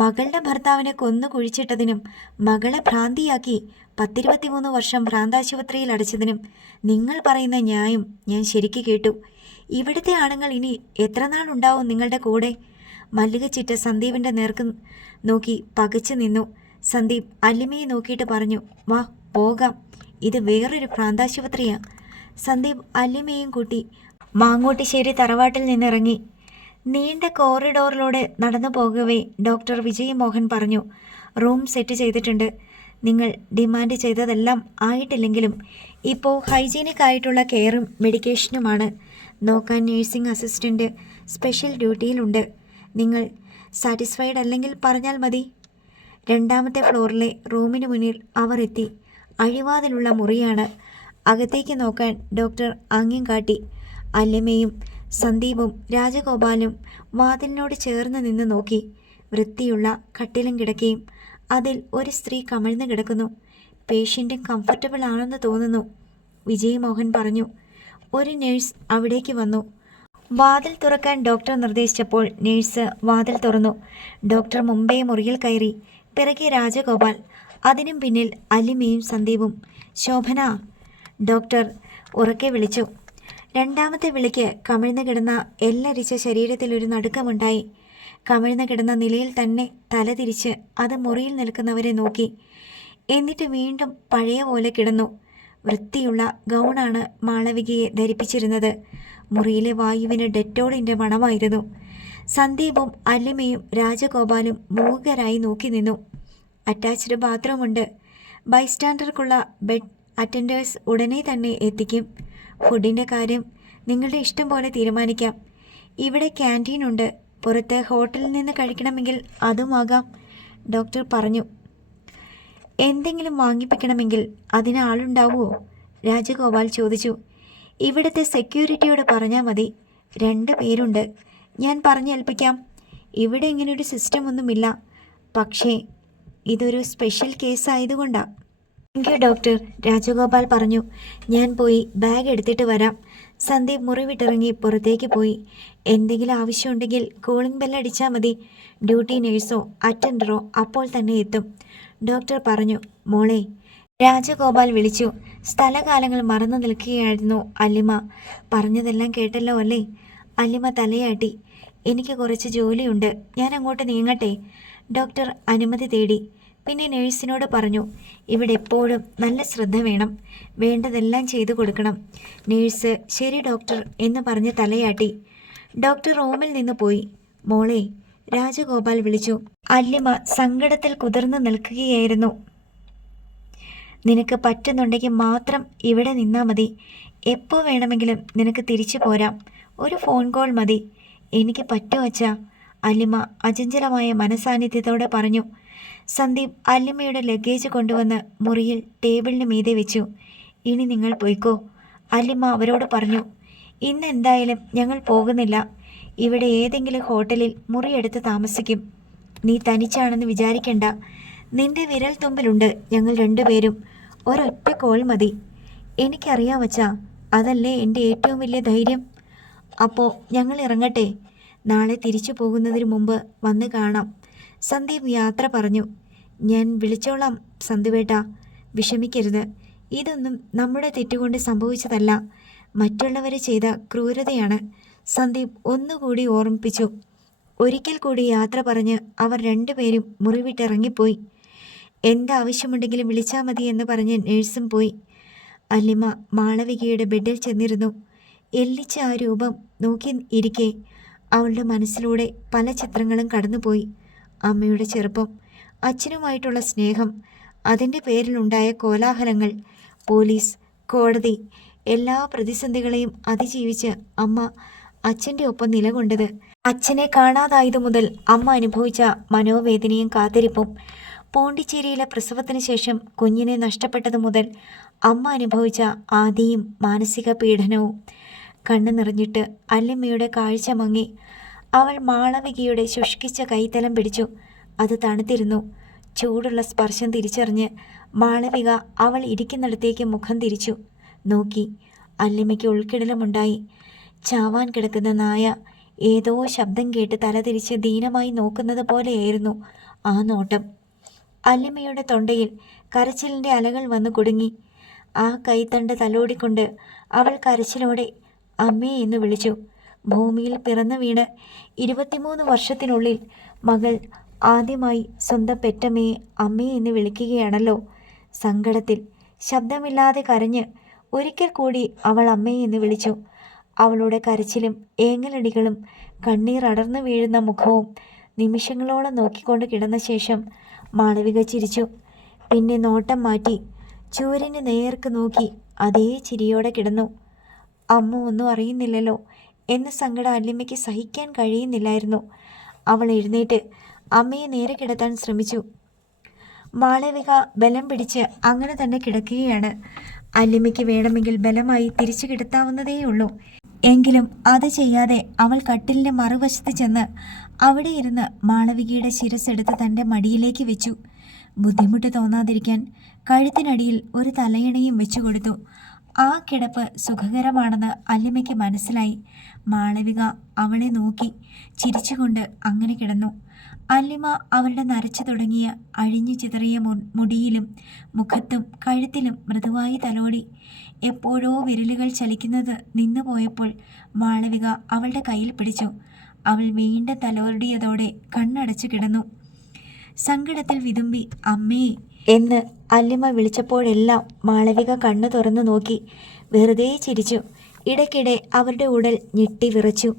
മകളുടെ ഭർത്താവിനെ കൊന്നു കുഴിച്ചിട്ടതിനും മകളെ ഭ്രാന്തിയാക്കി 10-23 വർഷം ഭ്രാന്താശുപത്രിയിൽ അടച്ചതിനും നിങ്ങൾ പറയുന്ന ന്യായം ഞാൻ ശരിക്ക് കേട്ടു. ഇവിടുത്തെ ആണുങ്ങൾ ഇനി എത്ര നാളുണ്ടാവും നിങ്ങളുടെ കൂടെ? മല്ലിക ചിറ്റ സന്ദീപിൻ്റെ നേർക്ക് നോക്കി പകച്ചു നിന്നു. സന്ദീപ് അല്ലിമയെ നോക്കിയിട്ട് പറഞ്ഞു. വാ പോകാം, ഇത് വേറൊരു ഭ്രാന്താശുപത്രിയാ. സന്ദീപ് അല്ലിമയും കൂട്ടി മാങ്ങോട്ടിശ്ശേരി തറവാട്ടിൽ നിന്നിറങ്ങി. നീണ്ട കോറിഡോറിലൂടെ നടന്നു പോകവേ ഡോക്ടർ വിജയ് മോഹൻ പറഞ്ഞു. റൂം സെറ്റ് ചെയ്തിട്ടുണ്ട്. നിങ്ങൾ ഡിമാൻഡ് ചെയ്തതെല്ലാം ആയിട്ടില്ലെങ്കിലും ഇപ്പോൾ ഹൈജീനിക് ആയിട്ടുള്ള കെയറും മെഡിക്കേഷനുമാണ്. നോക്കാൻ നേഴ്സിംഗ് അസിസ്റ്റൻ്റ് സ്പെഷ്യൽ ഡ്യൂട്ടിയിലുണ്ട്. നിങ്ങൾ സാറ്റിസ്ഫൈഡ് അല്ലെങ്കിൽ പറഞ്ഞാൽ മതി. 2ാമത്തെ ഫ്ലോറിലെ റൂമിന് മുന്നിൽ അവർ എത്തി. അഴിവാതിലുള്ള മുറിയാണ്. അകത്തേക്ക് നോക്കാൻ ഡോക്ടർ ആംഗ്യം കാട്ടി. അല്ലിമയും സന്ദീപും രാജഗോപാലും വാതിലിനോട് ചേർന്ന് നിന്ന് നോക്കി. വൃത്തിയുള്ള കട്ടിലും കിടക്കയും അതിൽ ഒരു സ്ത്രീ കമിഴ്ന്നു കിടക്കുന്നു. പേഷ്യൻ്റും കംഫർട്ടബിൾ ആണെന്ന് തോന്നുന്നു, വിജയ് മോഹൻ പറഞ്ഞു. ഒരു നേഴ്സ് അവിടേക്ക് വന്നു. വാതിൽ തുറക്കാൻ ഡോക്ടർ നിർദ്ദേശിച്ചപ്പോൾ നേഴ്സ് വാതിൽ തുറന്നു. ഡോക്ടർ മുമ്പേ മുറിയിൽ കയറി. പിറകെ രാജഗോപാൽ, അതിനും പിന്നിൽ അലിമയും സന്ദീപും. ശോഭന, ഡോക്ടർ ഉറക്കെ വിളിച്ചു. രണ്ടാമത്തെ വിളിക്ക് കമിഴ്ന്നു കിടന്ന എല്ലരിച്ച ശരീരത്തിൽ ഒരു നടുക്കമുണ്ടായി. കമിഴ്ന്നു കിടന്ന നിലയിൽ തന്നെ തല തിരിച്ച് അത് മുറിയിൽ നിൽക്കുന്നവരെ നോക്കി. എന്നിട്ട് വീണ്ടും പഴയ പോലെ കിടന്നു. വൃത്തിയുള്ള ഗൗണാണ് മാളവികയെ ധരിപ്പിച്ചിരുന്നത്. മുറിയിലെ വായുവിന് ഡെറ്റോളിൻ്റെ മണമായിരുന്നു. സന്ദീപും അല്ലിമയും രാജഗോപാലും മൂകരായി നോക്കി നിന്നു. അറ്റാച്ച്ഡ് ബാത്റൂമുണ്ട്. ബൈസ്റ്റാൻഡർക്കുള്ള ബെഡ് അറ്റൻഡേഴ്സ് ഉടനെ തന്നെ എത്തിക്കും. ഫുഡിൻ്റെ കാര്യം നിങ്ങളുടെ ഇഷ്ടം പോലെ തീരുമാനിക്കാം. ഇവിടെ ക്യാൻറ്റീനുണ്ട്. പുറത്ത് ഹോട്ടലിൽ നിന്ന് കഴിക്കണമെങ്കിൽ അതുമാകാം, ഡോക്ടർ പറഞ്ഞു. എന്തെങ്കിലും വാങ്ങിപ്പിക്കണമെങ്കിൽ അതിന് ആളുണ്ടാവുമോ? രാജഗോപാൽ ചോദിച്ചു. ഇവിടുത്തെ സെക്യൂരിറ്റിയോട് പറഞ്ഞാൽ മതി. 2 പേരുണ്ട്. ഞാൻ പറഞ്ഞേൽപ്പിക്കാം. ഇവിടെ ഇങ്ങനൊരു സിസ്റ്റം ഒന്നുമില്ല. പക്ഷേ ഇതൊരു സ്പെഷ്യൽ കേസ് ആയതുകൊണ്ടാണ്. താങ്ക് യു ഡോക്ടർ, രാജഗോപാൽ പറഞ്ഞു. ഞാൻ പോയി ബാഗ് എടുത്തിട്ട് വരാം. സന്ദീപ് മുറി വിട്ടിറങ്ങി പുറത്തേക്ക് പോയി. എന്തെങ്കിലും ആവശ്യമുണ്ടെങ്കിൽ കോളിംഗ് ബെല്ലടിച്ചാൽ മതി. ഡ്യൂട്ടി നേഴ്സോ അറ്റൻഡറോ അപ്പോൾ തന്നെ എത്തും, ഡോക്ടർ പറഞ്ഞു. മോളെ, രാജഗോപാൽ വിളിച്ചു. സ്ഥലകാലങ്ങൾ മറന്നു നിൽക്കുകയായിരുന്നു അല്ലിമ. പറഞ്ഞതെല്ലാം കേട്ടല്ലോ അല്ലേ? അല്ലിമ തലയാട്ടി. എനിക്ക് കുറച്ച് ജോലിയുണ്ട്, ഞാൻ അങ്ങോട്ട് നീങ്ങട്ടെ? ഡോക്ടർ അനുമതി തേടി. പിന്നെ നേഴ്സിനോട് പറഞ്ഞു, ഇവിടെ എപ്പോഴും നല്ല ശ്രദ്ധ വേണം, വേണ്ടതെല്ലാം ചെയ്തു കൊടുക്കണം. നേഴ്സ് ശരി ഡോക്ടർ എന്ന് പറഞ്ഞ് തലയാട്ടി. ഡോക്ടർ റൂമിൽ നിന്ന് പോയി. മോളെ, രാജഗോപാൽ വിളിച്ചു. അല്ലിമ സങ്കടത്തിൽ കുതിർന്നു നിൽക്കുകയായിരുന്നു. നിനക്ക് പറ്റുന്നുണ്ടെങ്കിൽ മാത്രം ഇവിടെ നിന്നാൽ മതി. എപ്പോൾ വേണമെങ്കിലും നിനക്ക് തിരിച്ചു പോരാം. ഒരു ഫോൺ കോൾ മതി. എനിക്ക് പറ്റുവച്ചാ, അല്ലിമ അചഞ്ചലമായ മനസാന്നിധ്യത്തോടെ പറഞ്ഞു. സന്ദീപ് അല്ലിമയുടെ ലഗേജ് കൊണ്ടുവന്ന് മുറിയിൽ ടേബിളിന് മീതെ വെച്ചു. ഇനി നിങ്ങൾ പോയിക്കോ, അല്ലിമ അവരോട് പറഞ്ഞു. ഇന്ന് എന്തായാലും ഞങ്ങൾ പോകുന്നില്ല. ഇവിടെ ഏതെങ്കിലും ഹോട്ടലിൽ മുറിയെടുത്ത് താമസിക്കും. നീ തനിച്ചാണെന്ന് വിചാരിക്കണ്ട. നിന്റെ വിരൽ തുമ്പിലുണ്ട് ഞങ്ങൾ 2 പേരും. ഒരൊറ്റ കോൾ മതി. എനിക്കറിയാം വച്ചാ, അതല്ലേ എൻ്റെ ഏറ്റവും വലിയ ധൈര്യം. അപ്പോൾ ഞങ്ങൾ ഇറങ്ങട്ടെ? നാളെ തിരിച്ചു പോകുന്നതിന് മുമ്പ് വന്ന് കാണാം, സന്ദീപ് യാത്ര പറഞ്ഞു. ഞാൻ വിളിച്ചോളാം സന്ദീപേട്ടാ, വിഷമിക്കരുത്. ഇതൊന്നും നമ്മുടെ തെറ്റുകൊണ്ട് സംഭവിച്ചതല്ല, മറ്റുള്ളവർ ചെയ്ത ക്രൂരതയാണ്, സന്ദീപ് ഒന്നുകൂടി ഓർമ്മിപ്പിച്ചു. ഒരിക്കൽ കൂടി യാത്ര പറഞ്ഞ് അവർ 2 പേരും മുറി വിട്ടിറങ്ങിപ്പോയി. എന്താവശ്യമുണ്ടെങ്കിലും വിളിച്ചാൽ മതി എന്ന് പറഞ്ഞ് നേഴ്സും പോയി. അല്ലിമ മാളവികയുടെ ബെഡിൽ ചെന്നിരുന്നു. എല്ലിച്ച ആ രൂപം നോക്കി ഇരിക്കെ അവളുടെ മനസ്സിലൂടെ പല ചിത്രങ്ങളും കടന്നുപോയി. അമ്മയുടെ ചെറുപ്പം, അച്ഛനുമായിട്ടുള്ള സ്നേഹം, അതിൻ്റെ പേരിലുണ്ടായ കോലാഹലങ്ങൾ, പോലീസ്, കോടതി, എല്ലാ പ്രതിസന്ധികളെയും അതിജീവിച്ച് അമ്മ അച്ഛൻ്റെ ഒപ്പം നിലകൊണ്ടത്, അച്ഛനെ കാണാതായതു മുതൽ അമ്മ അനുഭവിച്ച മനോവേദനയും കാത്തിരിപ്പും, പോണ്ടിച്ചേരിയിലെ പ്രസവത്തിന് ശേഷം കുഞ്ഞിനെ നഷ്ടപ്പെട്ടതു മുതൽ അമ്മ അനുഭവിച്ച ആദിയും മാനസിക പീഡനവും. കണ്ണു നിറഞ്ഞിട്ട് അല്ലിമ്മയുടെ കാഴ്ച മങ്ങി. അവൾ മാളവികയുടെ ശുഷ്കിച്ച കൈത്തലം പിടിച്ചു. അത് തണുത്തിരുന്നു. ചൂടുള്ള സ്പർശം തിരിച്ചറിഞ്ഞ് മാളവിക അവൾ ഇരിക്കുന്നിടത്തേക്ക് മുഖം തിരിച്ചു നോക്കി. അല്ലിമ്മയ്ക്ക് ഉൾക്കിടലമുണ്ടായി. ചാവാൻ കിടക്കുന്ന നായ ഏതോ ശബ്ദം കേട്ട് തലതിരിച്ച് ദീനമായി നോക്കുന്നത് പോലെയായിരുന്നു ആ നോട്ടം. അല്ലിമ്മയുടെ തൊണ്ടയിൽ കരച്ചിലിൻ്റെ അലകൾ വന്നു കുടുങ്ങി. ആ കൈത്തണ്ട് തലോടിക്കൊണ്ട് അവൾ കരച്ചിലോടെ അമ്മേ എന്ന് വിളിച്ചു. ഭൂമിയിൽ പിറന്നു വീണ് 23 വർഷത്തിനുള്ളിൽ മകൾ ആദ്യമായി സ്വന്തം പെറ്റമ്മയെ അമ്മേ എന്ന് വിളിക്കുകയാണല്ലോ. സങ്കടത്തിൽ ശബ്ദമില്ലാതെ കരഞ്ഞ് ഒരിക്കൽ കൂടി അവൾ അമ്മേ എന്ന് വിളിച്ചു. അവളുടെ കരച്ചിലും ഏങ്ങലടികളും കണ്ണീർ അടർന്നു വീഴുന്ന മുഖവും നിമിഷങ്ങളോളം നോക്കിക്കൊണ്ട് കിടന്ന ശേഷം മാളവിക ചിരിച്ചു. പിന്നെ നോട്ടം മാറ്റി ചൂരന് നേർക്ക് നോക്കി അതേ ചിരിയോടെ കിടന്നു. അമ്മ ഒന്നും അറിയുന്നില്ലല്ലോ എന്ന സങ്കടം അല്ലിമ്മയ്ക്ക് സഹിക്കാൻ കഴിയുന്നില്ലായിരുന്നു. അവൾ എഴുന്നേറ്റ് അമ്മയെ നേരെ കിടത്താൻ ശ്രമിച്ചു. മാളവിക ബലം പിടിച്ച് അങ്ങനെ തന്നെ കിടക്കുകയാണ്. അല്ലിമ്മയ്ക്ക് വേണമെങ്കിൽ ബലമായി തിരിച്ചു കിടത്താവുന്നതേയുള്ളൂ. എങ്കിലും അത് ചെയ്യാതെ അവൾ കട്ടിലിൻ്റെ മറുവശത്ത് ചെന്ന് അവിടെ ഇരുന്ന് മാളവികയുടെ ശിരസ്സെടുത്ത് തൻ്റെ മടിയിലേക്ക് വെച്ചു. ബുദ്ധിമുട്ട് തോന്നാതിരിക്കാൻ കഴുത്തിനടിയിൽ ഒരു തലയിണയും വെച്ചു കൊടുത്തു. ആ കിടപ്പ് സുഖകരമാണെന്ന് അല്ലിമയ്ക്ക് മനസ്സിലായി. മാളവിക അവളെ നോക്കി ചിരിച്ചുകൊണ്ട് അങ്ങനെ കിടന്നു. അല്ലിമ അവരുടെ നരച്ചു തുടങ്ങിയ അഴിഞ്ഞു ചിതറിയ മുടിയിലും മുഖത്തും കഴുത്തിലും മൃദുവായി തലോടി. എപ്പോഴോ വിരലുകൾ ചലിക്കുന്നത് നിന്നുപോയപ്പോൾ മാളവിക അവളുടെ കയ്യിൽ പിടിച്ചു. അവൾ വീണ്ടും തലോടിയതോടെ കണ്ണടച്ചു കിടന്നു. സങ്കടത്തിൽ വിതുമ്പി അമ്മേ എന്ന് അല്ലിമ വിളിച്ചപ്പോഴെല്ലാം മാളവിക കണ്ണു തുറന്നു നോക്കി വെറുതെ ചിരിച്ചു. ഇടയ്ക്കിടെ അവരുടെ ഉടൽ ഞെട്ടി വിറച്ചു.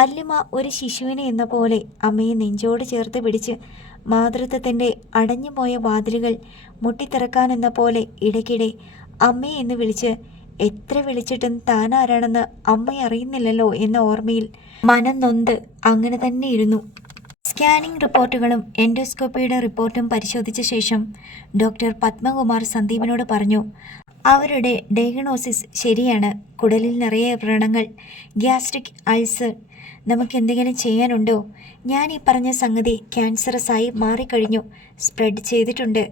അല്ലിമ ഒരു ശിശുവിനെ എന്ന പോലെ അമ്മയെ നെഞ്ചോട് ചേർത്ത് പിടിച്ച് മാതൃത്വത്തിൻ്റെ അടഞ്ഞുപോയ വാതിലുകൾ മുട്ടിത്തിറക്കാനെന്ന പോലെ ഇടയ്ക്കിടെ അമ്മയെ എന്ന് വിളിച്ച് എത്ര വിളിച്ചിട്ടും താൻ ആരാണെന്ന് അമ്മ അറിയുന്നില്ലല്ലോ എന്ന ഓർമ്മയിൽ മനം നൊന്ത് അങ്ങനെ തന്നെ ഇരുന്നു. സ്കാനിംഗ് റിപ്പോർട്ടുകളും എൻഡോസ്കോപ്പിയുടെ റിപ്പോർട്ടും പരിശോധിച്ച ശേഷം ഡോക്ടർ പത്മകുമാർ സന്ദീപിനോട് പറഞ്ഞു, അവരുടെ ഡയഗ്നോസിസ് ശരിയാണ്. കുടലിൽ നിറയെ വ്രണങ്ങൾ, ഗ്യാസ്ട്രിക് അൾസർ. നമുക്ക് എന്തെങ്കിലും ചെയ്യാനുണ്ടോ? ഞാൻ ഈ പറഞ്ഞ സംഗതി ക്യാൻസറസായി മാറിക്കഴിഞ്ഞു, സ്പ്രെഡ് ചെയ്തിട്ടുണ്ട്.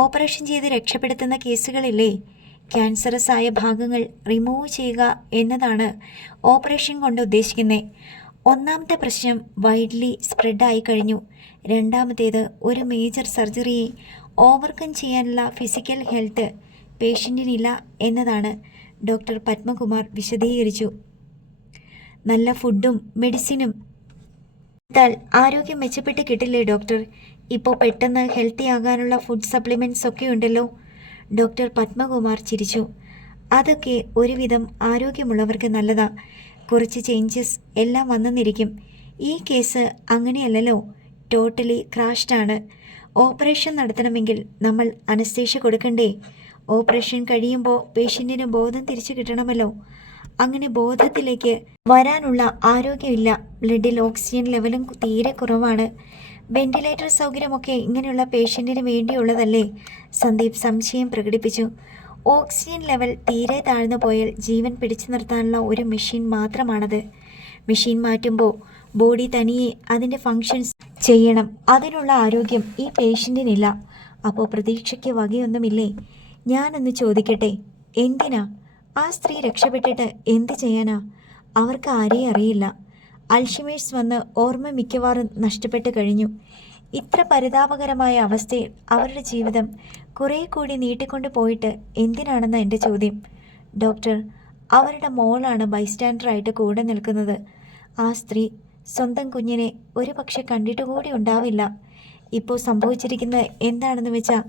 ഓപ്പറേഷൻ ചെയ്ത് രക്ഷപ്പെടുത്തുന്ന കേസുകളില്ലേ? ക്യാൻസറസായ ഭാഗങ്ങൾ റിമൂവ് ചെയ്യുക എന്നതാണ് ഓപ്പറേഷൻ കൊണ്ട് ഉദ്ദേശിക്കുന്നത്. ഒന്നാമത്തെ പ്രശ്നം വൈഡ്ലി സ്പ്രെഡായി കഴിഞ്ഞു. രണ്ടാമത്തേത് ഒരു മേജർ സർജറിയെ ഓവർകം ചെയ്യാനുള്ള ഫിസിക്കൽ ഹെൽത്ത് പേഷ്യൻറ്റിനില്ല എന്നതാണ്. ഡോക്ടർ പത്മകുമാർ വിശദീകരിച്ചു. നല്ല ഫുഡും മെഡിസിനും എടുത്താൽ ആരോഗ്യം മെച്ചപ്പെട്ട് കിട്ടില്ലേ ഡോക്ടർ? ഇപ്പോൾ പെട്ടെന്ന് ഹെൽത്തി ആകാനുള്ള ഫുഡ് സപ്ലിമെൻറ്റ്സ് ഒക്കെ ഉണ്ടല്ലോ. ഡോക്ടർ പത്മകുമാർ ചിരിച്ചു. അതൊക്കെ ഒരുവിധം ആരോഗ്യമുള്ളവർക്ക് നല്ലതാ. കുറച്ച് ചേഞ്ചസ് എല്ലാം വന്നെന്നിരിക്കും. ഈ കേസ് അങ്ങനെയല്ലല്ലോ, ടോട്ടലി ക്രാഷ്ഡാണ്. ഓപ്പറേഷൻ നടത്തണമെങ്കിൽ നമ്മൾ അനസ്തേഷ്യ കൊടുക്കണ്ടേ? ഓപ്പറേഷൻ കഴിയുമ്പോൾ പേഷ്യൻറ്റിന് ബോധം തിരിച്ചു കിട്ടണമല്ലോ. അങ്ങനെ ബോധത്തിലേക്ക് വരാനുള്ള ആരോഗ്യമില്ല. ബ്ലഡിൽ ഓക്സിജൻ ലെവലും തീരെ കുറവാണ്. വെന്റിലേറ്റർ സൗകര്യമൊക്കെ ഇങ്ങനെയുള്ള പേഷ്യൻറ്റിന് വേണ്ടിയുള്ളതല്ലേ? സന്ദീപ് സംശയം പ്രകടിപ്പിച്ചു. ഓക്സിജൻ ലെവൽ തീരെ താഴ്ന്നു പോയാൽ ജീവൻ പിടിച്ചു നിർത്താനുള്ള ഒരു മെഷീൻ മാത്രമാണത്. മെഷീൻ മാറ്റുമ്പോൾ ബോഡി തനിയെ അതിൻ്റെ ഫങ്ഷൻസ് ചെയ്യണം. അതിനുള്ള ആരോഗ്യം ഈ പേഷ്യൻറ്റിനില്ല. അപ്പോൾ പ്രതീക്ഷയ്ക്ക് വകയൊന്നുമില്ലേ? ഞാനൊന്ന് ചോദിക്കട്ടെ, എന്തിനാ? ആ സ്ത്രീ രക്ഷപ്പെട്ടിട്ട് എന്ത് ചെയ്യാനാ? അവർക്ക് ആരെയും അറിയില്ല. അൽഷിമേഴ്സ് വന്ന് ഓർമ്മ മിക്കവാറും നഷ്ടപ്പെട്ട് കഴിഞ്ഞു. ഇത്ര പരിതാപകരമായ അവസ്ഥയിൽ അവരുടെ ജീവിതം കുറേ കൂടി നീട്ടിക്കൊണ്ട് പോയിട്ട് എന്തിനാണെന്ന എൻ്റെ ചോദ്യം. ഡോക്ടർ, അവരുടെ മോളാണ് ബൈസ്റ്റാൻഡറായിട്ട് കൂടെ നിൽക്കുന്നത്. ആ സ്ത്രീ സ്വന്തം കുഞ്ഞിനെ ഒരു പക്ഷെ കണ്ടിട്ടുകൂടി ഉണ്ടാവില്ല. ഇപ്പോൾ സംഭവിച്ചിരിക്കുന്നത് എന്താണെന്ന് വെച്ചാൽ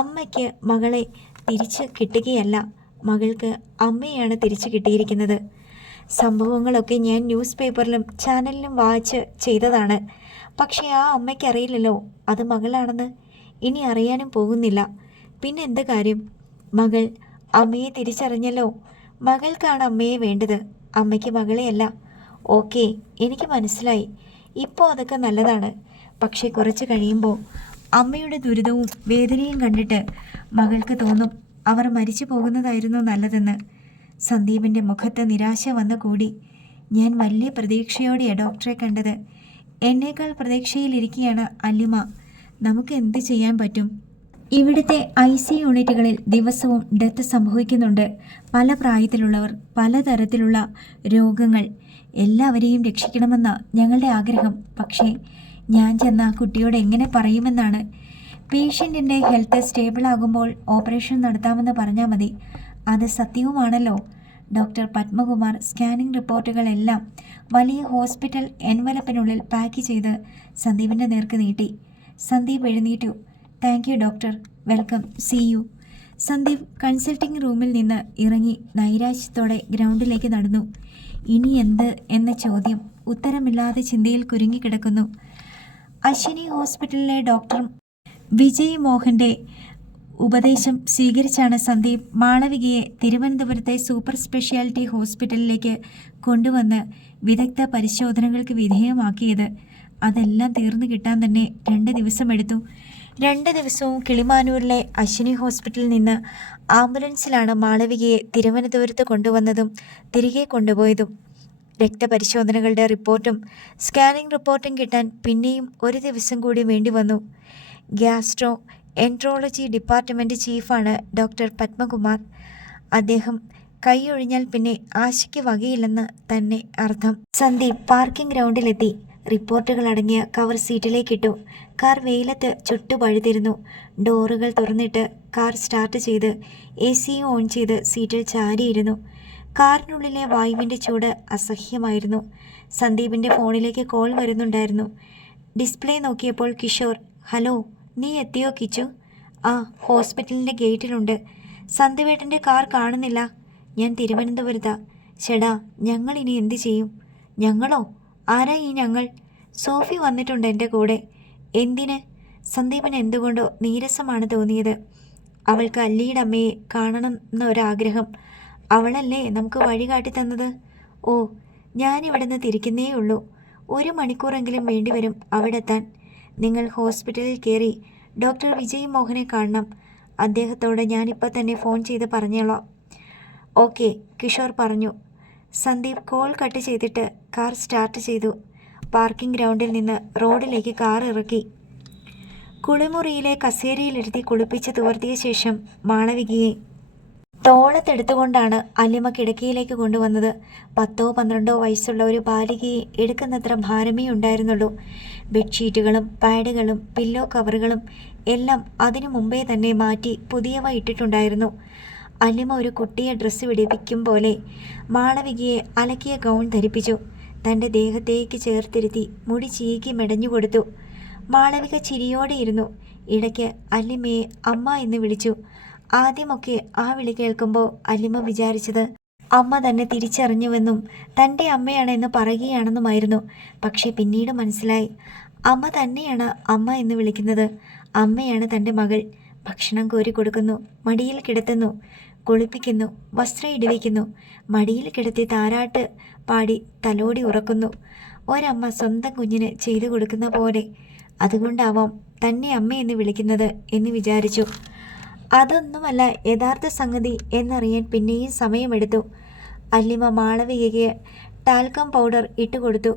അമ്മയ്ക്ക് മകളെ തിരിച്ച് കിട്ടുകയല്ല, മകൾക്ക് അമ്മയാണ് തിരിച്ചു കിട്ടിയിരിക്കുന്നത്. സംഭവങ്ങളൊക്കെ ഞാൻ ന്യൂസ് പേപ്പറിലും ചാനലിലും വായിച്ച് ചെയ്തതാണ്. പക്ഷേ ആ അമ്മയ്ക്ക് അറിയില്ലല്ലോ അത് മകളാണെന്ന്. ഇനി അറിയാനും പോകുന്നില്ല. പിന്നെ എന്ത് കാര്യം? മകൾ അമ്മയെ തിരിച്ചറിഞ്ഞല്ലോ. മകൾക്കാണ് അമ്മയെ വേണ്ടത്, അമ്മയ്ക്ക് മകളെയല്ല. ഓക്കെ, എനിക്ക് മനസ്സിലായി. ഇപ്പോൾ അതൊക്കെ നല്ലതാണ്. പക്ഷേ കുറച്ച് കഴിയുമ്പോൾ അമ്മയുടെ ദുരിതവും വേദനയും കണ്ടിട്ട് മകൾക്ക് തോന്നും അവർ മരിച്ചു പോകുന്നതായിരുന്നു നല്ലതെന്ന്. സന്ദീപിൻ്റെ മുഖത്ത് നിരാശ വന്നു കൂടി. ഞാൻ വലിയ പ്രതീക്ഷയോടെയാണ് ഡോക്ടറെ കണ്ടത്. എന്നേക്കാൾ പ്രതീക്ഷയിലിരിക്കുകയാണ് അല്ലിമ. നമുക്ക് എന്ത് ചെയ്യാൻ പറ്റും? ഇവിടുത്തെ ICU യൂണിറ്റുകളിൽ ദിവസവും ഡെത്ത് സംഭവിക്കുന്നുണ്ട്. പല പ്രായത്തിലുള്ളവർ, പലതരത്തിലുള്ള രോഗങ്ങൾ. എല്ലാവരെയും രക്ഷിക്കണമെന്ന ഞങ്ങളുടെ ആഗ്രഹം. പക്ഷേ ഞാൻ ചെന്ന കുട്ടിയോട് എങ്ങനെ പറയുമെന്നാണ്. പേഷ്യൻറ്റിൻ്റെ ഹെൽത്ത് സ്റ്റേബിളാകുമ്പോൾ ഓപ്പറേഷൻ നടത്താമെന്ന് പറഞ്ഞാൽ മതി. അത് സത്യവുമാണല്ലോ. ഡോക്ടർ പത്മകുമാർ സ്കാനിംഗ് റിപ്പോർട്ടുകളെല്ലാം വലിയ ഹോസ്പിറ്റൽ എൻവലപ്പിനുള്ളിൽ പാക്ക് ചെയ്ത് സന്ദീപിൻ്റെ നേർക്ക് നീട്ടി. സന്ദീപ് എഴുന്നേറ്റു. Thank you doctor, welcome, see you. Sandeep consulting റൂമിൽ നിന്ന് ഇറങ്ങി നൈരാശ്യത്തോടെ ഗ്രൗണ്ടിലേക്ക് നടന്നു. ഇനി എന്ത് എന്ന ചോദ്യം ഉത്തരമില്ലാതെ ചിന്തയിൽ കുരുങ്ങിക്കിടക്കുന്നു. അശ്വിനി ഹോസ്പിറ്റലിലെ ഡോക്ടർ വിജയ് മോഹൻ്റെ ഉപദേശം സ്വീകരിച്ചാണ് സന്ദീപ് മാളവികയെ തിരുവനന്തപുരത്തെ സൂപ്പർ സ്പെഷ്യാലിറ്റി ഹോസ്പിറ്റലിലേക്ക് കൊണ്ടുവന്ന് വിദഗ്ധ പരിശോധനകൾക്ക് വിധേയമാക്കിയത്. അതെല്ലാം തീർന്നു കിട്ടാൻ തന്നെ 2 ദിവസമെടുത്തു. 2 ദിവസവും കിളിമാനൂരിലെ അശ്വിനി ഹോസ്പിറ്റലിൽ നിന്ന് ആംബുലൻസിലാണ് മാളവികയെ തിരുവനന്തപുരത്ത് കൊണ്ടുവന്നതും തിരികെ കൊണ്ടുപോയതും. രക്തപരിശോധനകളുടെ റിപ്പോർട്ടും സ്കാനിംഗ് റിപ്പോർട്ടും കിട്ടാൻ പിന്നെയും 1 ദിവസം കൂടി വേണ്ടി വന്നു. ഗ്യാസ്ട്രോ എൻട്രോളജി ഡിപ്പാർട്ട്മെൻറ്റ് ചീഫാണ് ഡോക്ടർ പത്മകുമാർ. അദ്ദേഹം കൈയൊഴിഞ്ഞാൽ പിന്നെ ആശയ്ക്ക് വകയില്ലെന്ന് തന്നെ അർത്ഥം. സന്ദീപ് പാർക്കിംഗ് ഗ്രൗണ്ടിലെത്തി. റിപ്പോർട്ടുകൾ അടങ്ങിയ കവർ സീറ്റിലേക്കിട്ടു. കാർ വെയിലത്ത് ചുട്ടുപഴുതിരുന്നു. ഡോറുകൾ തുറന്നിട്ട് കാർ സ്റ്റാർട്ട് ചെയ്ത് AC ഓൺ ചെയ്ത് സീറ്റിൽ ചാരിയിരുന്നു. കാറിനുള്ളിലെ വായുവിൻ്റെ ചൂട് അസഹ്യമായിരുന്നു. സന്ദീപിൻ്റെ ഫോണിലേക്ക് കോൾ വരുന്നുണ്ടായിരുന്നു. ഡിസ്പ്ലേ നോക്കിയപ്പോൾ കിഷോർ. ഹലോ, നീ എത്തിയോ കിച്ചു? ആ, ഹോസ്പിറ്റലിൻ്റെ ഗേറ്റിലുണ്ട്. സന്ദീപേട്ടൻ്റെ കാർ കാണുന്നില്ല. ഞാൻ തിരുവനന്തപുരത്താ. ചേടാ, ഞങ്ങളിനി എന്ത് ചെയ്യും? ഞങ്ങളോ? ആരാ ഈ ഞങ്ങൾ? സോഫി വന്നിട്ടുണ്ട് എൻ്റെ കൂടെ. എന്തിന്? സന്ദീപിന് എന്തുകൊണ്ടോ നീരസമാണ് തോന്നിയത്. അവൾക്ക് അല്ലിയുടെ അമ്മയെ കാണണം എന്നൊരാഗ്രഹം. അവളല്ലേ നമുക്ക് വഴി കാട്ടി തന്നത്. ഓ, ഞാനിവിടുന്ന് തിരിക്കുന്നേ ഉള്ളൂ. 1 മണിക്കൂറെങ്കിലും വേണ്ടിവരും അവിടെ എത്താൻ. നിങ്ങൾ ഹോസ്പിറ്റലിൽ കയറി ഡോക്ടർ വിജയ് മോഹനെ കാണണം. അദ്ദേഹത്തോട് ഞാനിപ്പോൾ തന്നെ ഫോൺ ചെയ്ത് പറഞ്ഞോളാം. ഓക്കെ, കിഷോർ പറഞ്ഞു. സന്ദീപ് കോൾ കട്ട് ചെയ്തിട്ട് കാർ സ്റ്റാർട്ട് ചെയ്തു. പാർക്കിംഗ് ഗ്രൗണ്ടിൽ നിന്ന് റോഡിലേക്ക് കാർ ഇറക്കി. കുളിമുറിയിലെ കസേരയിലിരുത്തി കുളിപ്പിച്ച് തുവർത്തിയ ശേഷം മാളവികയെ തോളത്തെടുത്തുകൊണ്ടാണ് അല്ലിമ കിടക്കയിലേക്ക് കൊണ്ടുവന്നത്. 10-12 വയസ്സുള്ള ഒരു ബാലികയെ എടുക്കുന്നത്ര ഭാരമേ ഉണ്ടായിരുന്നുള്ളൂ. ബെഡ്ഷീറ്റുകളും പാഡുകളും പില്ലോ കവറുകളും എല്ലാം അതിനു മുമ്പേ തന്നെ മാറ്റി പുതിയവ ഇട്ടിട്ടുണ്ടായിരുന്നു. അല്ലിമ ഒരു കുട്ടിയെ ഡ്രസ്സ് പിടിപ്പിക്കും പോലെ മാളവികയെ അലക്കിയ ഗൗൺ ധരിപ്പിച്ചു. തൻ്റെ ദേഹത്തേക്ക് ചേർത്തിരുത്തി മുടി ചീകി മെടഞ്ഞുകൊടുത്തു. മാളവിക ചിരിയോടെ ഇരുന്നു. ഇടയ്ക്ക് അല്ലിമയെ അമ്മ എന്ന് വിളിച്ചു. ആദ്യമൊക്കെ ആ വിളി കേൾക്കുമ്പോൾ അല്ലിമ വിചാരിച്ചത് അമ്മ തന്നെ തിരിച്ചറിഞ്ഞുവെന്നും തൻ്റെ അമ്മയാണെന്ന് പറയുകയാണെന്നുമായിരുന്നു. പക്ഷേ പിന്നീട് മനസ്സിലായി, അമ്മ തന്നെയാണ് അമ്മ എന്ന് വിളിക്കുന്നത്. അമ്മയാണ് തൻ്റെ മകൾ. ഭക്ഷണം കോരി കൊടുക്കുന്നു, മടിയിൽ കിടത്തുന്നു, കുളിപ്പിക്കുന്നു, വസ്ത്രം ഇടിവയ്ക്കുന്നു, മടിയിൽ കിടത്തി താരാട്ട് പാടി തലോടി ഉറക്കുന്നു. ഒരമ്മ സ്വന്തം കുഞ്ഞിന് ചെയ്തു കൊടുക്കുന്ന പോലെ. അതുകൊണ്ടാവാം തന്നെ അമ്മയെന്ന് വിളിക്കുന്നത് എന്ന് വിചാരിച്ചു. അതൊന്നുമല്ല യഥാർത്ഥ സംഗതി എന്നറിയാൻ പിന്നെയും സമയമെടുത്തു. അല്ലിമ മാളവികയ്ക്ക് ടാൽക്കം പൗഡർ ഇട്ടുകൊടുത്തു.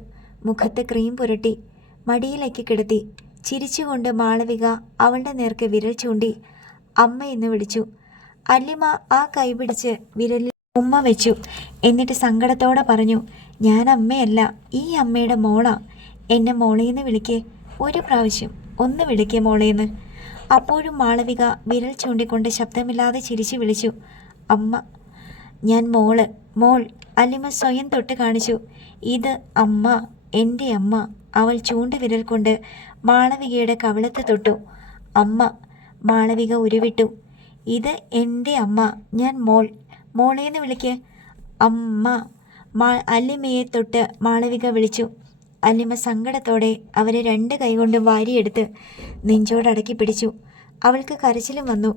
മുഖത്ത് ക്രീം പുരട്ടി മടിയിലേക്ക് കിടത്തി. ചിരിച്ചുകൊണ്ട് മാളവിക അവളുടെ നേർക്ക് വിരൽ ചൂണ്ടി അമ്മ എന്ന് വിളിച്ചു. അല്ലിമ ആ കൈ പിടിച്ച് വിരലിൽ ഉമ്മ വെച്ചു. എന്നിട്ട് സങ്കടത്തോടെ പറഞ്ഞു, ഞാൻ അമ്മയല്ല, ഈ അമ്മയുടെ മോളാ. എന്നെ മോളേന്ന് വിളിക്കേ. ഒരു പ്രാവശ്യം ഒന്ന് വിളിക്കേ മോളേന്ന്. അപ്പോഴും മാളവിക വിരൽ ചൂണ്ടിക്കൊണ്ട് ശബ്ദമില്ലാതെ ചിരിച്ചു വിളിച്ചു, അമ്മ. ഞാൻ മോള്, മോൾ. അല്ലിമ സ്വയം തൊട്ട് കാണിച്ചു. ഇത് അമ്മ, എൻ്റെ അമ്മ. അവൾ ചൂണ്ടുവിരൽ കൊണ്ട് മാളവികയുടെ കവിളത്ത് തൊട്ടു. അമ്മ. മാളവിക ഉരുവിട്ടു. ഇത് എൻ്റെ അമ്മ, ഞാൻ മോൾ. മോളേന്ന് വിളിക്ക്. അമ്മ. അല്ലിമയെ തൊട്ട് മാളവിക വിളിച്ചു. അല്ലിമ സങ്കടത്തോടെ അവരെ 2 കൈകൊണ്ട് വാരിയെടുത്ത് നെഞ്ചോടടക്കി പിടിച്ചു. അവൾക്ക് കരച്ചിലും വന്നു.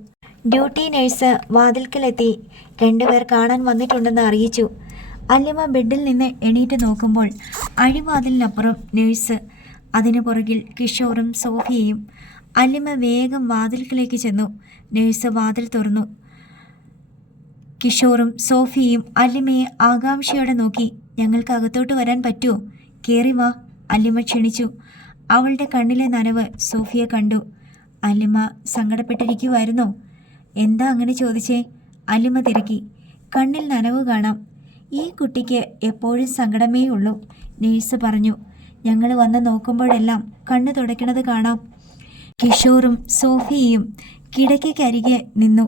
ഡ്യൂട്ടി നേഴ്സ് വാതിൽക്കലെത്തി 2 പേർ കാണാൻ വന്നിട്ടുണ്ടെന്ന് അറിയിച്ചു. അല്ലിമ ബെഡിൽ നിന്ന് എണീറ്റ് നോക്കുമ്പോൾ അഴിവാതിലിനപ്പുറം നേഴ്സ്, അതിനു പുറകിൽ കിഷോറും സോഫിയയും. അല്ലിമ വേഗം വാതിൽക്കലേക്ക് ചെന്നു. നേഴ്സ് വാതിൽ തുറന്നു. കിഷോറും സോഫിയയും അല്ലിമയെ ആകാംക്ഷയോടെ നോക്കി. ഞങ്ങൾക്ക് അകത്തോട്ട് വരാൻ പറ്റുമോ? കയറി വാ, അല്ലിമ ക്ഷണിച്ചു. അവളുടെ കണ്ണിലെ നനവ് സോഫിയ കണ്ടു. അല്ലിമ സങ്കടപ്പെട്ടിരിക്കുമായിരുന്നോ? എന്താ അങ്ങനെ ചോദിച്ചേ? അല്ലിമ തിരക്കി. കണ്ണിൽ നനവ് കാണാം. ഈ കുട്ടിക്ക് എപ്പോഴും സങ്കടമേ ഉള്ളൂ, നേഴ്സ് പറഞ്ഞു. ഞങ്ങൾ വന്ന് നോക്കുമ്പോഴെല്ലാം കണ്ണ് തുടയ്ക്കണത് കാണാം. കിഷോറും സോഫിയയും കിടക്കയ്ക്കരികെ നിന്നു.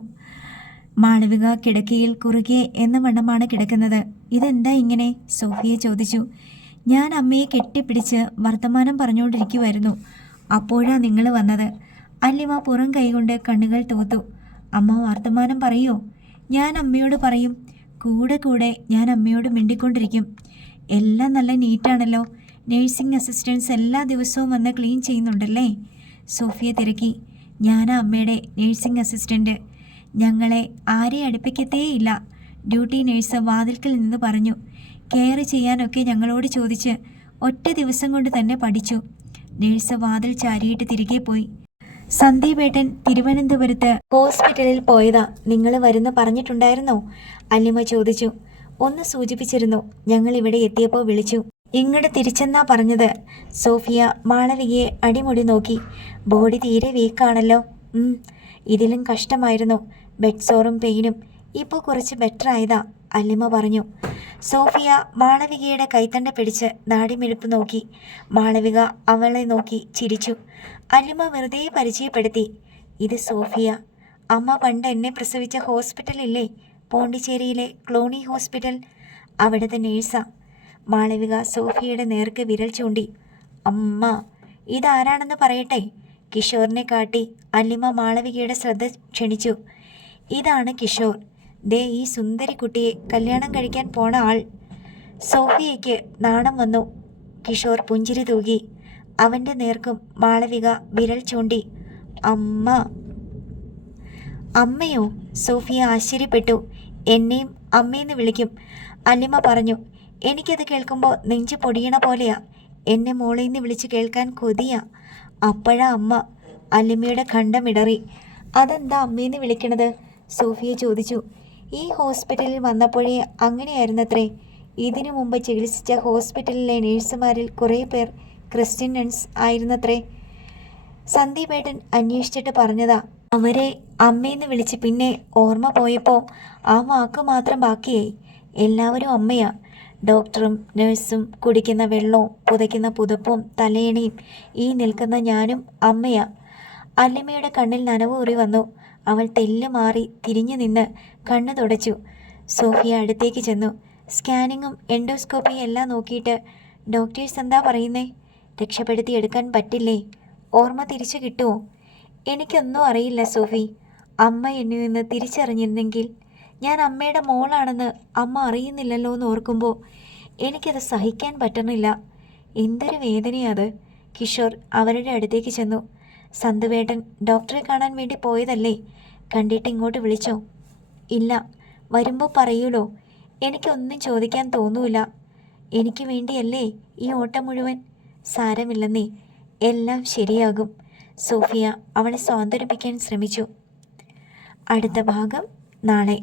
മാളവിക കിടക്കയിൽ കുറുകെ എന്ന വണ്ണമാണ് കിടക്കുന്നത്. ഇതെന്താ ഇങ്ങനെ? സോഫിയ ചോദിച്ചു. ഞാൻ അമ്മയെ കെട്ടിപ്പിടിച്ച് വർത്തമാനം പറഞ്ഞുകൊണ്ടിരിക്കുമായിരുന്നു. അപ്പോഴാ നിങ്ങൾ വന്നത്. അല്ലിമ പുറം കൈകൊണ്ട് കണ്ണുകൾ തൂത്തു. അമ്മ വർത്തമാനം പറയോ? ഞാൻ അമ്മയോട് പറയും. കൂടെ കൂടെ ഞാൻ അമ്മയോട് മിണ്ടിക്കൊണ്ടിരിക്കും. എല്ലാം നല്ല നീറ്റാണല്ലോ. നേഴ്സിംഗ് അസിസ്റ്റൻസ് എല്ലാ ദിവസവും വന്ന് ക്ലീൻ ചെയ്യുന്നുണ്ടല്ലേ? സോഫിയ തിരക്കി. ഞാനാ അമ്മയുടെ നേഴ്സിംഗ് അസിസ്റ്റൻറ്റ്. ഞങ്ങളെ ആരെ അടുപ്പിക്കത്തേയില്ല, ഡ്യൂട്ടി നേഴ്സ് വാതിൽക്കൽ നിന്ന് പറഞ്ഞു. കെയർ ചെയ്യാനൊക്കെ ഞങ്ങളോട് ചോദിച്ച് 1 ദിവസം കൊണ്ട് തന്നെ പഠിച്ചു. നേഴ്സ് വാതിൽ ചാരിയിട്ട് തിരികെ പോയി. സന്ദീപേട്ടൻ തിരുവനന്തപുരത്ത് ഹോസ്പിറ്റലിൽ പോയതാ. നിങ്ങൾ വരുന്ന പറഞ്ഞിട്ടുണ്ടായിരുന്നോ? അല്ലിമ ചോദിച്ചു. ഒന്ന് സൂചിപ്പിച്ചിരുന്നു. ഞങ്ങൾ ഇവിടെ എത്തിയപ്പോൾ വിളിച്ചു. ഇങ്ങോട്ട് തിരിച്ചെന്നാ പറഞ്ഞത്. സോഫിയ മാളവികയെ അടിമുടി നോക്കി. ബോഡി തീരെ വീക്കാണല്ലോ. ഇതിലും കഷ്ടമായിരുന്നു. ബെഡ് സോറും പെയിനും. ഇപ്പോൾ കുറച്ച് ബെറ്റർ ആയതാ, അല്ലിമ പറഞ്ഞു. സോഫിയ മാളവികയുടെ കൈത്തണ്ട പിടിച്ച് നാടിമെടുപ്പ് നോക്കി. മാളവിക അവളെ നോക്കി ചിരിച്ചു. അല്ലിമ വെറുതെ പരിചയപ്പെടുത്തി. ഇത് സോഫിയ. അമ്മ പണ്ട് എന്നെ പ്രസവിച്ച ഹോസ്പിറ്റലില്ലേ, പോണ്ടിച്ചേരിയിലെ ക്ലോണി ഹോസ്പിറ്റൽ, അവിടുത്തെ നേഴ്സാ. മാളവിക സോഫിയയുടെ നേർക്ക് വിരൽ ചൂണ്ടി. അമ്മ, ഇതാരാണെന്ന് പറയട്ടെ? കിഷോറിനെ കാട്ടി അല്ലിമ മാളവികയുടെ ശ്രദ്ധ ക്ഷണിച്ചു. ഇതാണ് കിഷോർ. ദേ ഈ സുന്ദരി കുട്ടിയെ കല്യാണം കഴിക്കാൻ പോണ ആൾ. സോഫിയയ്ക്ക് നാണം വന്നു. കിഷോർ പുഞ്ചിരി തൂകി. അവൻ്റെ നേർക്കും മാളവിക വിരൽ ചൂണ്ടി. അമ്മ. അമ്മയോ? സോഫിയ ആശ്ചര്യപ്പെട്ടു. എന്നെയും അമ്മയെന്ന് വിളിക്കും, അല്ലിമ പറഞ്ഞു. എനിക്കത് കേൾക്കുമ്പോൾ നെഞ്ച് പൊടിയണ പോലെയാ. എന്നെ മോളേന്ന് വിളിച്ച് കേൾക്കാൻ കൊതിയാ. അപ്പോഴാ അമ്മ. അല്ലിമയുടെ ഖണ്ഡമിടറി. അതെന്താ അമ്മയെന്ന് വിളിക്കണത്? സോഫിയ ചോദിച്ചു. ഈ ഹോസ്പിറ്റലിൽ വന്നപ്പോഴേ അങ്ങനെയായിരുന്നത്രേ. ഇതിനു മുമ്പ് ചികിത്സിച്ച ഹോസ്പിറ്റലിലെ നേഴ്സുമാരിൽ കുറേ പേർ ക്രിസ്ത്യൻ നൺസ് ആയിരുന്നത്രേ. സന്ദീപേട്ടൻ അന്വേഷിച്ചിട്ട് പറഞ്ഞതാ. അവരെ അമ്മയെന്ന് വിളിച്ച് പിന്നെ ഓർമ്മ പോയപ്പോൾ ആ വാക്ക് മാത്രം ബാക്കിയായി. എല്ലാവരും അമ്മയാ. ഡോക്ടറും നഴ്സും, കുടിക്കുന്ന വെള്ളവും പുതയ്ക്കുന്ന പുതപ്പും തലയണിയും, ഈ നിൽക്കുന്ന ഞാനും അമ്മയാ. അല്ലിമയുടെ കണ്ണിൽ നനവൂറി വന്നു. അവൾ തെല്ല് മാറി തിരിഞ്ഞു നിന്ന് കണ്ണു തുടച്ചു. സോഫിയ അടുത്തേക്ക് ചെന്നു. സ്കാനിങ്ങും എൻഡോസ്കോപ്പിയും എല്ലാം നോക്കിയിട്ട് ഡോക്ടേഴ്സ് എന്താ പറയുന്നേ? രക്ഷപ്പെടുത്തിയെടുക്കാൻ പറ്റില്ലേ? ഓർമ്മ തിരിച്ചു കിട്ടുമോ? എനിക്കൊന്നും അറിയില്ല സോഫി. അമ്മ എന്നിൽ നിന്ന് തിരിച്ചറിഞ്ഞിരുന്നെങ്കിൽ. ഞാൻ അമ്മയുടെ മോളാണെന്ന് അമ്മ അറിയുന്നില്ലല്ലോ എന്ന് ഓർക്കുമ്പോൾ എനിക്കത് സഹിക്കാൻ പറ്റുന്നില്ല. എന്തൊരു വേദനയാത്. കിഷോർ അവരുടെ അടുത്തേക്ക് ചെന്നു. സന്ദീപേട്ടൻ ഡോക്ടറെ കാണാൻ വേണ്ടി പോയതല്ലേ? കണ്ടിട്ട് ഇങ്ങോട്ട് വിളിച്ചോ? ഇല്ല. വരുമ്പോൾ പറയൂലോ. എനിക്കൊന്നും ചോദിക്കാൻ തോന്നൂല. എനിക്ക് വേണ്ടിയല്ലേ ഈ ഓട്ടം മുഴുവൻ? സാരമില്ലെന്നേ, എല്ലാം ശരിയാകും. സോഫിയ അവളെ സ്വാന്തനിപ്പിക്കാൻ ശ്രമിച്ചു. അടുത്ത ഭാഗം നാളെ.